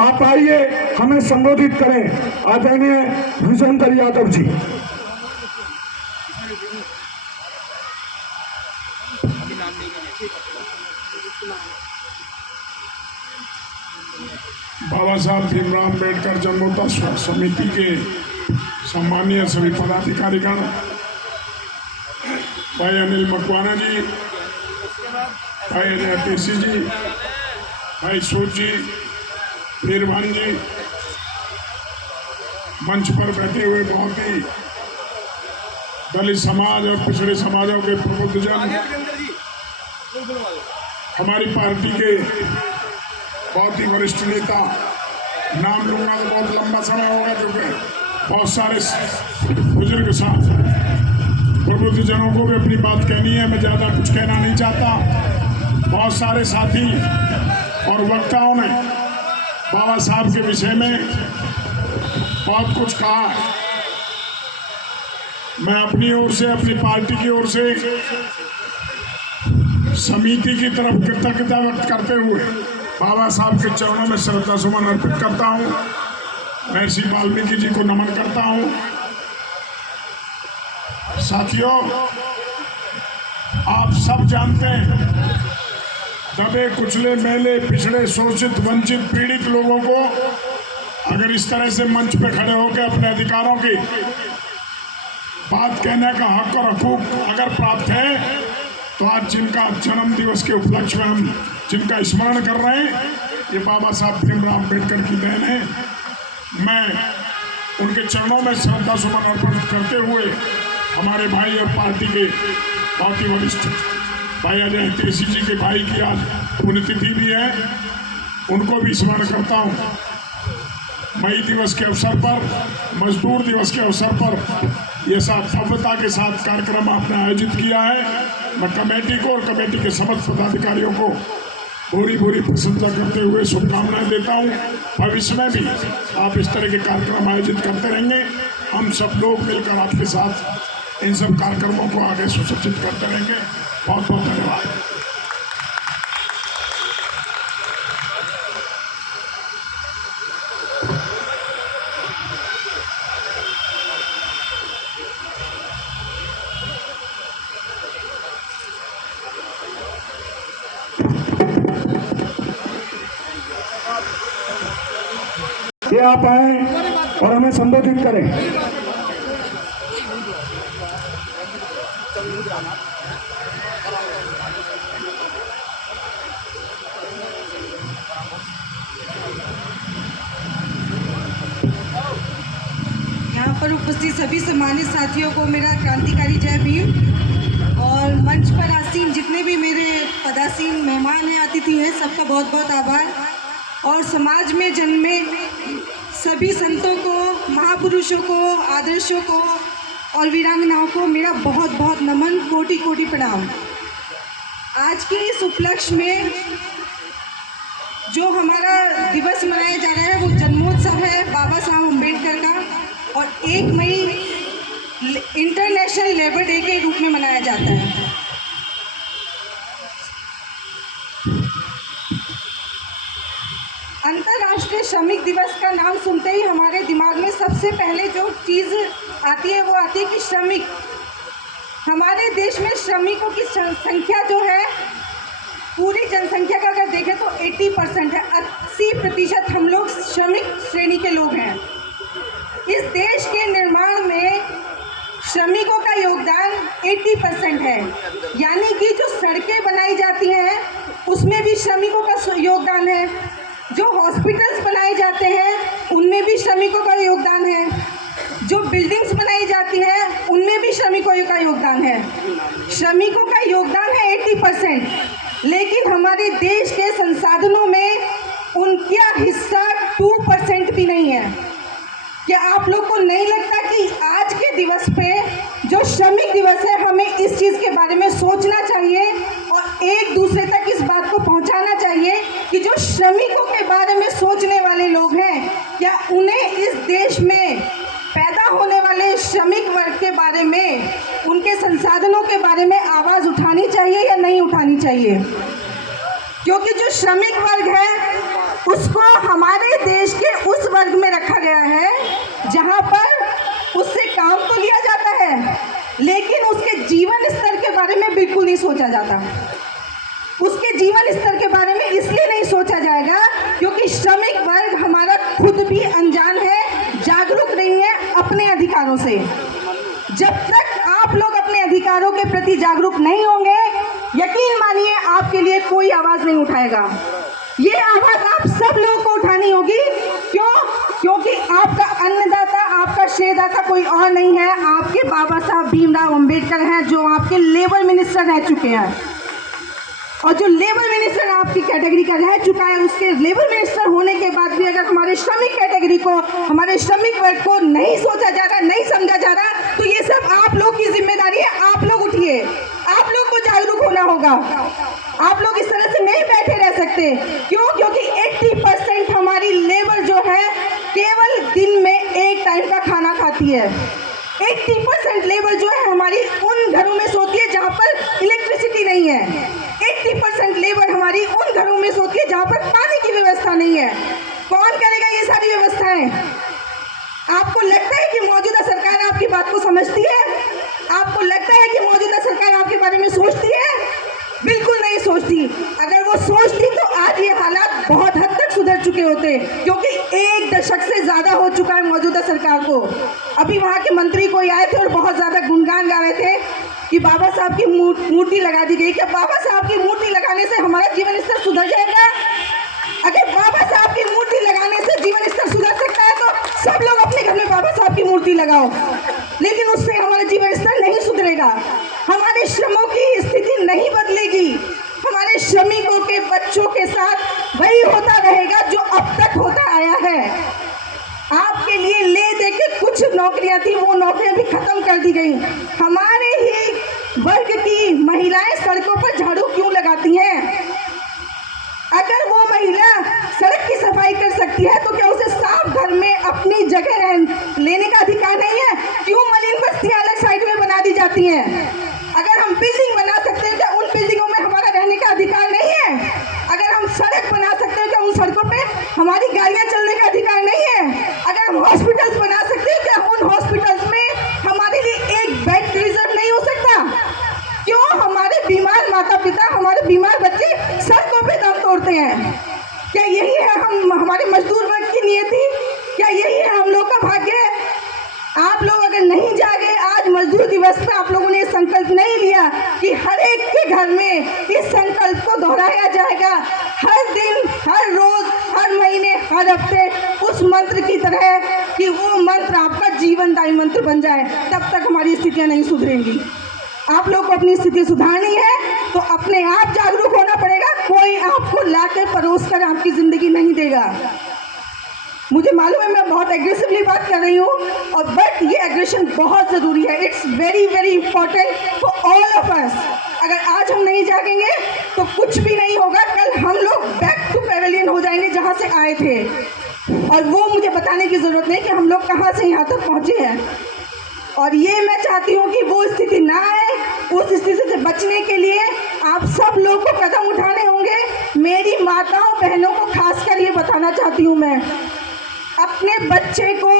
आप आइए, हमें संबोधित करें। आदरणीय विजेंद्र यादव जी। बाबा साहब भीमराव अम्बेडकर जन्मोत्सव समिति के सम्मानीय सभी पदाधिकारीगण, भाई अनिल मकवाना जी, भाई अजय पेशी जी, भाई सूर जी, निर्भन जी, मंच पर बैठे हुए बहुत ही दलित समाज और पिछड़े समाजों के प्रबुद्धजन, हमारी पार्टी के बहुत ही वरिष्ठ नेता, नाम लूंगा तो बहुत लंबा समय होगा क्योंकि बहुत सारे बुजुर्ग साथ प्रबुद्धजनों को भी अपनी बात कहनी है, मैं ज़्यादा कुछ कहना नहीं चाहता। बहुत सारे साथी और वक्ताओं ने बाबा साहब के विषय में बहुत कुछ कहा है। मैं अपनी ओर से, अपनी पार्टी की ओर से समिति की तरफ कृतज्ञता व्यक्त करते हुए बाबा साहब के चरणों में श्रद्धा सुमन अर्पित करता हूँ। महर्षि वाल्मीकि जी को नमन करता हूँ। साथियों, आप सब जानते हैं, दबे कुचले मेले पिछड़े शोषित वंचित पीड़ित लोगों को अगर इस तरह से मंच पे खड़े होकर अपने अधिकारों की बात कहने का हक और हकूक अगर प्राप्त है, तो आज जिनका जन्म दिवस के उपलक्ष्य में हम जिनका स्मरण कर रहे हैं, ये बाबा साहब भीमराव अम्बेडकर की देन है। मैं उनके चरणों में श्रद्धा सुमन अर्पण करते हुए हमारे भाई और पार्टी के बहुत ही वरिष्ठ भाई अजय तेसी जी के भाई की आज पुण्यतिथि भी है, उनको भी स्मरण करता हूँ। मई दिवस के अवसर पर, मजदूर दिवस के अवसर पर ये सब भव्यता के साथ कार्यक्रम आपने आयोजित किया है। मैं कमेटी को और कमेटी के समस्त पदाधिकारियों को भूरी भूरी प्रशंसा करते हुए शुभकामनाएं देता हूं। भविष्य में भी आप इस तरह के कार्यक्रम आयोजित करते रहेंगे। हम सब लोग मिलकर आपके साथ इन सब कार्यक्रमों को आगे सुसज्जित करते रहेंगे। बहुत बहुत धन्यवाद। ये आप आए और हमें संबोधित करें। यहाँ पर उपस्थित सभी सम्मानित साथियों को मेरा क्रांतिकारी जय भीम। और मंच पर आसीन जितने भी मेरे पदासीन मेहमान हैं, अतिथि हैं, सबका बहुत बहुत आभार। और समाज में जन्मे सभी संतों को, महापुरुषों को, आदर्शों को और वीरांगनाओं को मेरा बहुत बहुत नमन, कोटि कोटि प्रणाम। आज के इस उपलक्ष्य में जो हमारा दिवस मनाया जा रहा है वो जन्मोत्सव है बाबा साहब अम्बेडकर का, और 1 मई इंटरनेशनल लेबर डे के रूप में मनाया जाता है। अंतर्राष्ट्रीय श्रमिक दिवस का नाम सुनते ही हमारे दिमाग में सबसे पहले जो चीज़ आती है वो आती है कि श्रमिक। हमारे देश में श्रमिकों की संख्या जो है, पूरी जनसंख्या का अगर देखें तो 80% है। 80% हम लोग श्रमिक श्रेणी के लोग हैं। इस देश के निर्माण में श्रमिकों का योगदान 80% है, यानी कि जो सड़कें बनाई जाती हैं उसमें भी श्रमिकों का योगदान है, जो हॉस्पिटल्स बनाए जाते हैं उनमें भी श्रमिकों का योगदान है, जो बिल्डिंग्स बनाई जाती हैं उनमें भी श्रमिकों का योगदान है। श्रमिकों का योगदान है 80%, लेकिन हमारे देश के संसाधनों में उनका हिस्सा 2% भी नहीं है। क्या आप लोग को नहीं लगता कि आज के दिवस पे जो श्रमिक दिवस है, हमें इस चीज़ के बारे में सोचना चाहिए और एक दूसरे तक इस बात को पहुंचाना चाहिए कि जो श्रमिकों के बारे में सोचने वाले लोग हैं, क्या उन्हें इस देश में पैदा होने वाले श्रमिक वर्ग के बारे में, उनके संसाधनों के बारे में आवाज़ उठानी चाहिए या नहीं उठानी चाहिए? क्योंकि जो श्रमिक वर्ग है उसको हमारे देश के उस वर्ग में रखा गया है जहां पर उससे काम तो लिया जाता है, लेकिन उसके जीवन स्तर के बारे में बिल्कुल नहीं सोचा जाता। उसके जीवन स्तर के बारे में इसलिए नहीं सोचा जाएगा क्योंकि श्रमिक वर्ग हमारा खुद भी अनजान है, जागरूक नहीं है अपने अधिकारों से। जब तक आप लोग अपने अधिकारों के प्रति जागरूक नहीं होंगे, यकीन मानिए आपके लिए कोई आवाज़ नहीं उठाएगा। ये आवाज़ आप सब लोगों को उठानी होगी। क्यों? क्योंकि आपका अन्नदाता, आपका शेयरदाता कोई और नहीं है, आपके बाबा साहब भीमराव अम्बेडकर हैं, जो आपके लेबर मिनिस्टर रह चुके हैं। और जो लेबर मिनिस्टर आपकी कैटेगरी का रह चुका है, उसके लेबर मिनिस्टर होने के बाद भी अगर हमारे श्रमिक कैटेगरी को, हमारे श्रमिक वर्ग को नहीं सोचा जा रहा, नहीं समझा जा रहा, तो ये सब आप लोग की जिम्मेदारी है। आप लोग उठिए, आप लोग को जागरूक होना करना होगा। आप लोग इस तरह से नहीं बैठे रह सकते। क्यों? क्योंकि 80% हमारी लेबर जो है केवल दिन में एक टाइम का खाना खाती है। 80% लेबर जो है हमारी उन घरों में सोती है जहाँ पर इलेक्ट्रिसिटी नहीं है। 80% लेबर हमारी उन घरों में सोती है जहाँ पर पानी की व्यवस्था नहीं है। कौन करेगा ये सारी व्यवस्थाएं? आपको लगता है कि मौजूदा सरकार आपकी बात को समझती है? आपको लगता है कि मौजूदा सरकार आपके बारे में सोचती है? बिल्कुल नहीं सोचती। अगर वो सोचती तो आज ये हालात बहुत हद तक सुधर चुके होते, क्योंकि 1 दशक से ज्यादा हो चुका है मौजूदा सरकार को। अभी वहाँ के मंत्री कोई आए थे और बहुत ज्यादा गुणगान गा रहे थे कि बाबा साहब की मूर्ति लगा दी गई। क्या बाबा साहब की मूर्ति लगाने से हमारा जीवन स्तर सुधर जाएगा? अगर बाबा साहब की मूर्ति लगाने से जीवन स्तर सुधर सकता है तो सब लोग अपने घर में बाबा साहब की मूर्ति लगाओ, लेकिन उससे हमारा जीवन स्तर नहीं सुधरेगा। हमारे श्रमों की स्थिति नहीं बदलेगी। हमारे श्रमिकों के बच्चों के साथ वही होता रहेगा जो अब तक होता आया है। आपके लिए ले दे के कुछ नौकरियां थी, वो नौकरियां भी खत्म कर दी गई। हमारे ही वर्ग की महिलाएं सड़कों पर झाड़ू क्यों लगाती हैं? अगर वो महिला सड़क की सफाई कर सकती है तो क्या उसे साफ घर में अपनी जगह लेने का अधिकार नहीं है? क्यों मलिन बस्तियां अलग साइड में बना दी जाती हैं? अगर हम बिल्डिंग बना सकते हैं क्या उन बिल्डिंगों में हमारा रहने का अधिकार नहीं है? अगर हम सड़क बना सकते हैं क्या उन सड़कों पे हमारी गाड़ियां चलने का अधिकार नहीं है? अगर हम हॉस्पिटल्स बना सकते हैं क्या उन हॉस्पिटल्स में हमारे लिए एक बेड रिजर्व नहीं हो सकता? क्यों हमारे बीमार माता पिता, हमारे बीमार बच्चे सड़कों पे दम तोड़ते हैं? क्या यही है हमारे मजदूर वर्ग की नियति? क्या यही है हम लोग का भाग्य? आप लोग अगर नहीं जागे, आज मजदूर दिवस पे आप लोगों ने संकल्प नहीं लिया कि हर एक के घर में इस संकल्प को दोहराया जाएगा, हर दिन, हर रोज, हर महीने, हर हफ्ते, उस मंत्र की तरह कि वो मंत्र आपका जीवनदायी मंत्र बन जाए, तब तक हमारी स्थितियां नहीं सुधरेंगी। आप लोग को अपनी स्थिति सुधारनी है तो अपने आप जागरूक होना पड़ेगा। कोई आपको लाकर परोस कर आपकी जिंदगी नहीं देगा। मुझे मालूम है मैं बहुत एग्रेसिवली बात कर रही हूँ, और बट ये एग्रेशन बहुत ज़रूरी है। It's very very important for all of us. अगर आज हम नहीं जागेंगे तो कुछ भी नहीं होगा। कल हम लोग बैक टू पेवेलियन हो जाएंगे जहाँ से आए थे, और वो मुझे बताने की ज़रूरत नहीं कि हम लोग कहाँ से यहाँ तक पहुँचे हैं। और ये मैं चाहती हूँ कि वो स्थिति ना आए। उस स्थिति से बचने के लिए आप सब लोग को कदम उठाने होंगे। मेरी माताओं बहनों को खासकर ये बताना चाहती हूँ मैं, अपने बच्चे को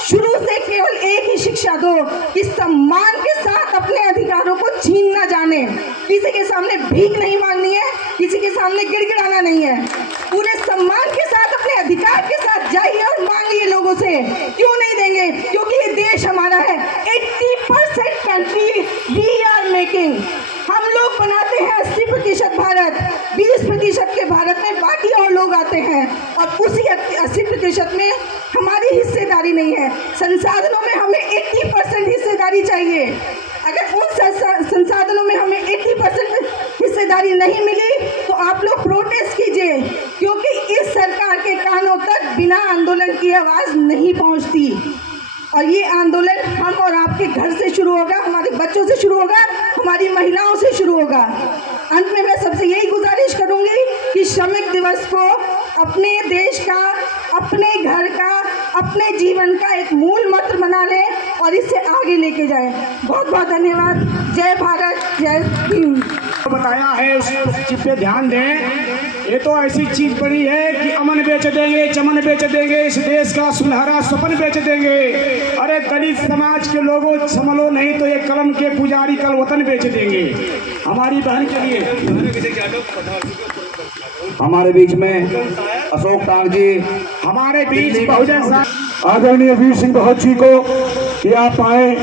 शुरू से केवल एक ही शिक्षा दो कि सम्मान के साथ अपने अधिकारों को छीन ना जाने। किसी के सामने भीख नहीं मांगनी है, किसी के सामने गिड़गिड़ाना नहीं है। पूरे सम्मान के साथ अपने अधिकार के साथ जाइए और मांगिए लोगों से। क्यों नहीं देंगे? क्योंकि ये देश हमारा है। 80% कंट्री वी आर मेकिंग। हम लोग बनाते हैं 80% भारत। 20% के भारत में बाकी और लोग आते हैं, और उसी 80% में हमारी हिस्सेदारी नहीं है। संसाधनों में हमें 80% हिस्सेदारी चाहिए। अगर उन संसाधनों में हमें 80% हिस्सेदारी नहीं मिली तो आप लोग प्रोटेस्ट कीजिए, क्योंकि इस सरकार के कानों तक बिना आंदोलन की आवाज़ नहीं पहुंचती। और ये आंदोलन हम और आपके घर से शुरू होगा, हमारे बच्चों से शुरू होगा, हमारी महिलाओं से शुरू होगा। अंत में मैं सबसे यही गुजारिश करूंगी कि श्रमिक दिवस को अपने देश का, अपने घर का, अपने जीवन का एक मूल मंत्र बना लें और इससे आगे लेके जाएं। बहुत बहुत धन्यवाद। जय भारत, जय भीम। बताया है उस चीज पे ध्यान दें। ये तो ऐसी चीज बनी है कि अमन बेच देंगे, चमन बेच देंगे, इस देश का सुनहरा सपन बेच देंगे। अरे दलित समाज के लोगों संभलो नहीं तो ये कलम के पुजारी कल वतन बेच देंगे। हमारी बहन के लिए हमारे बीच में अशोक टांग जी, हमारे बीच बहुजन आदरणीय वीर सिंह बहुत जी को कि आप आए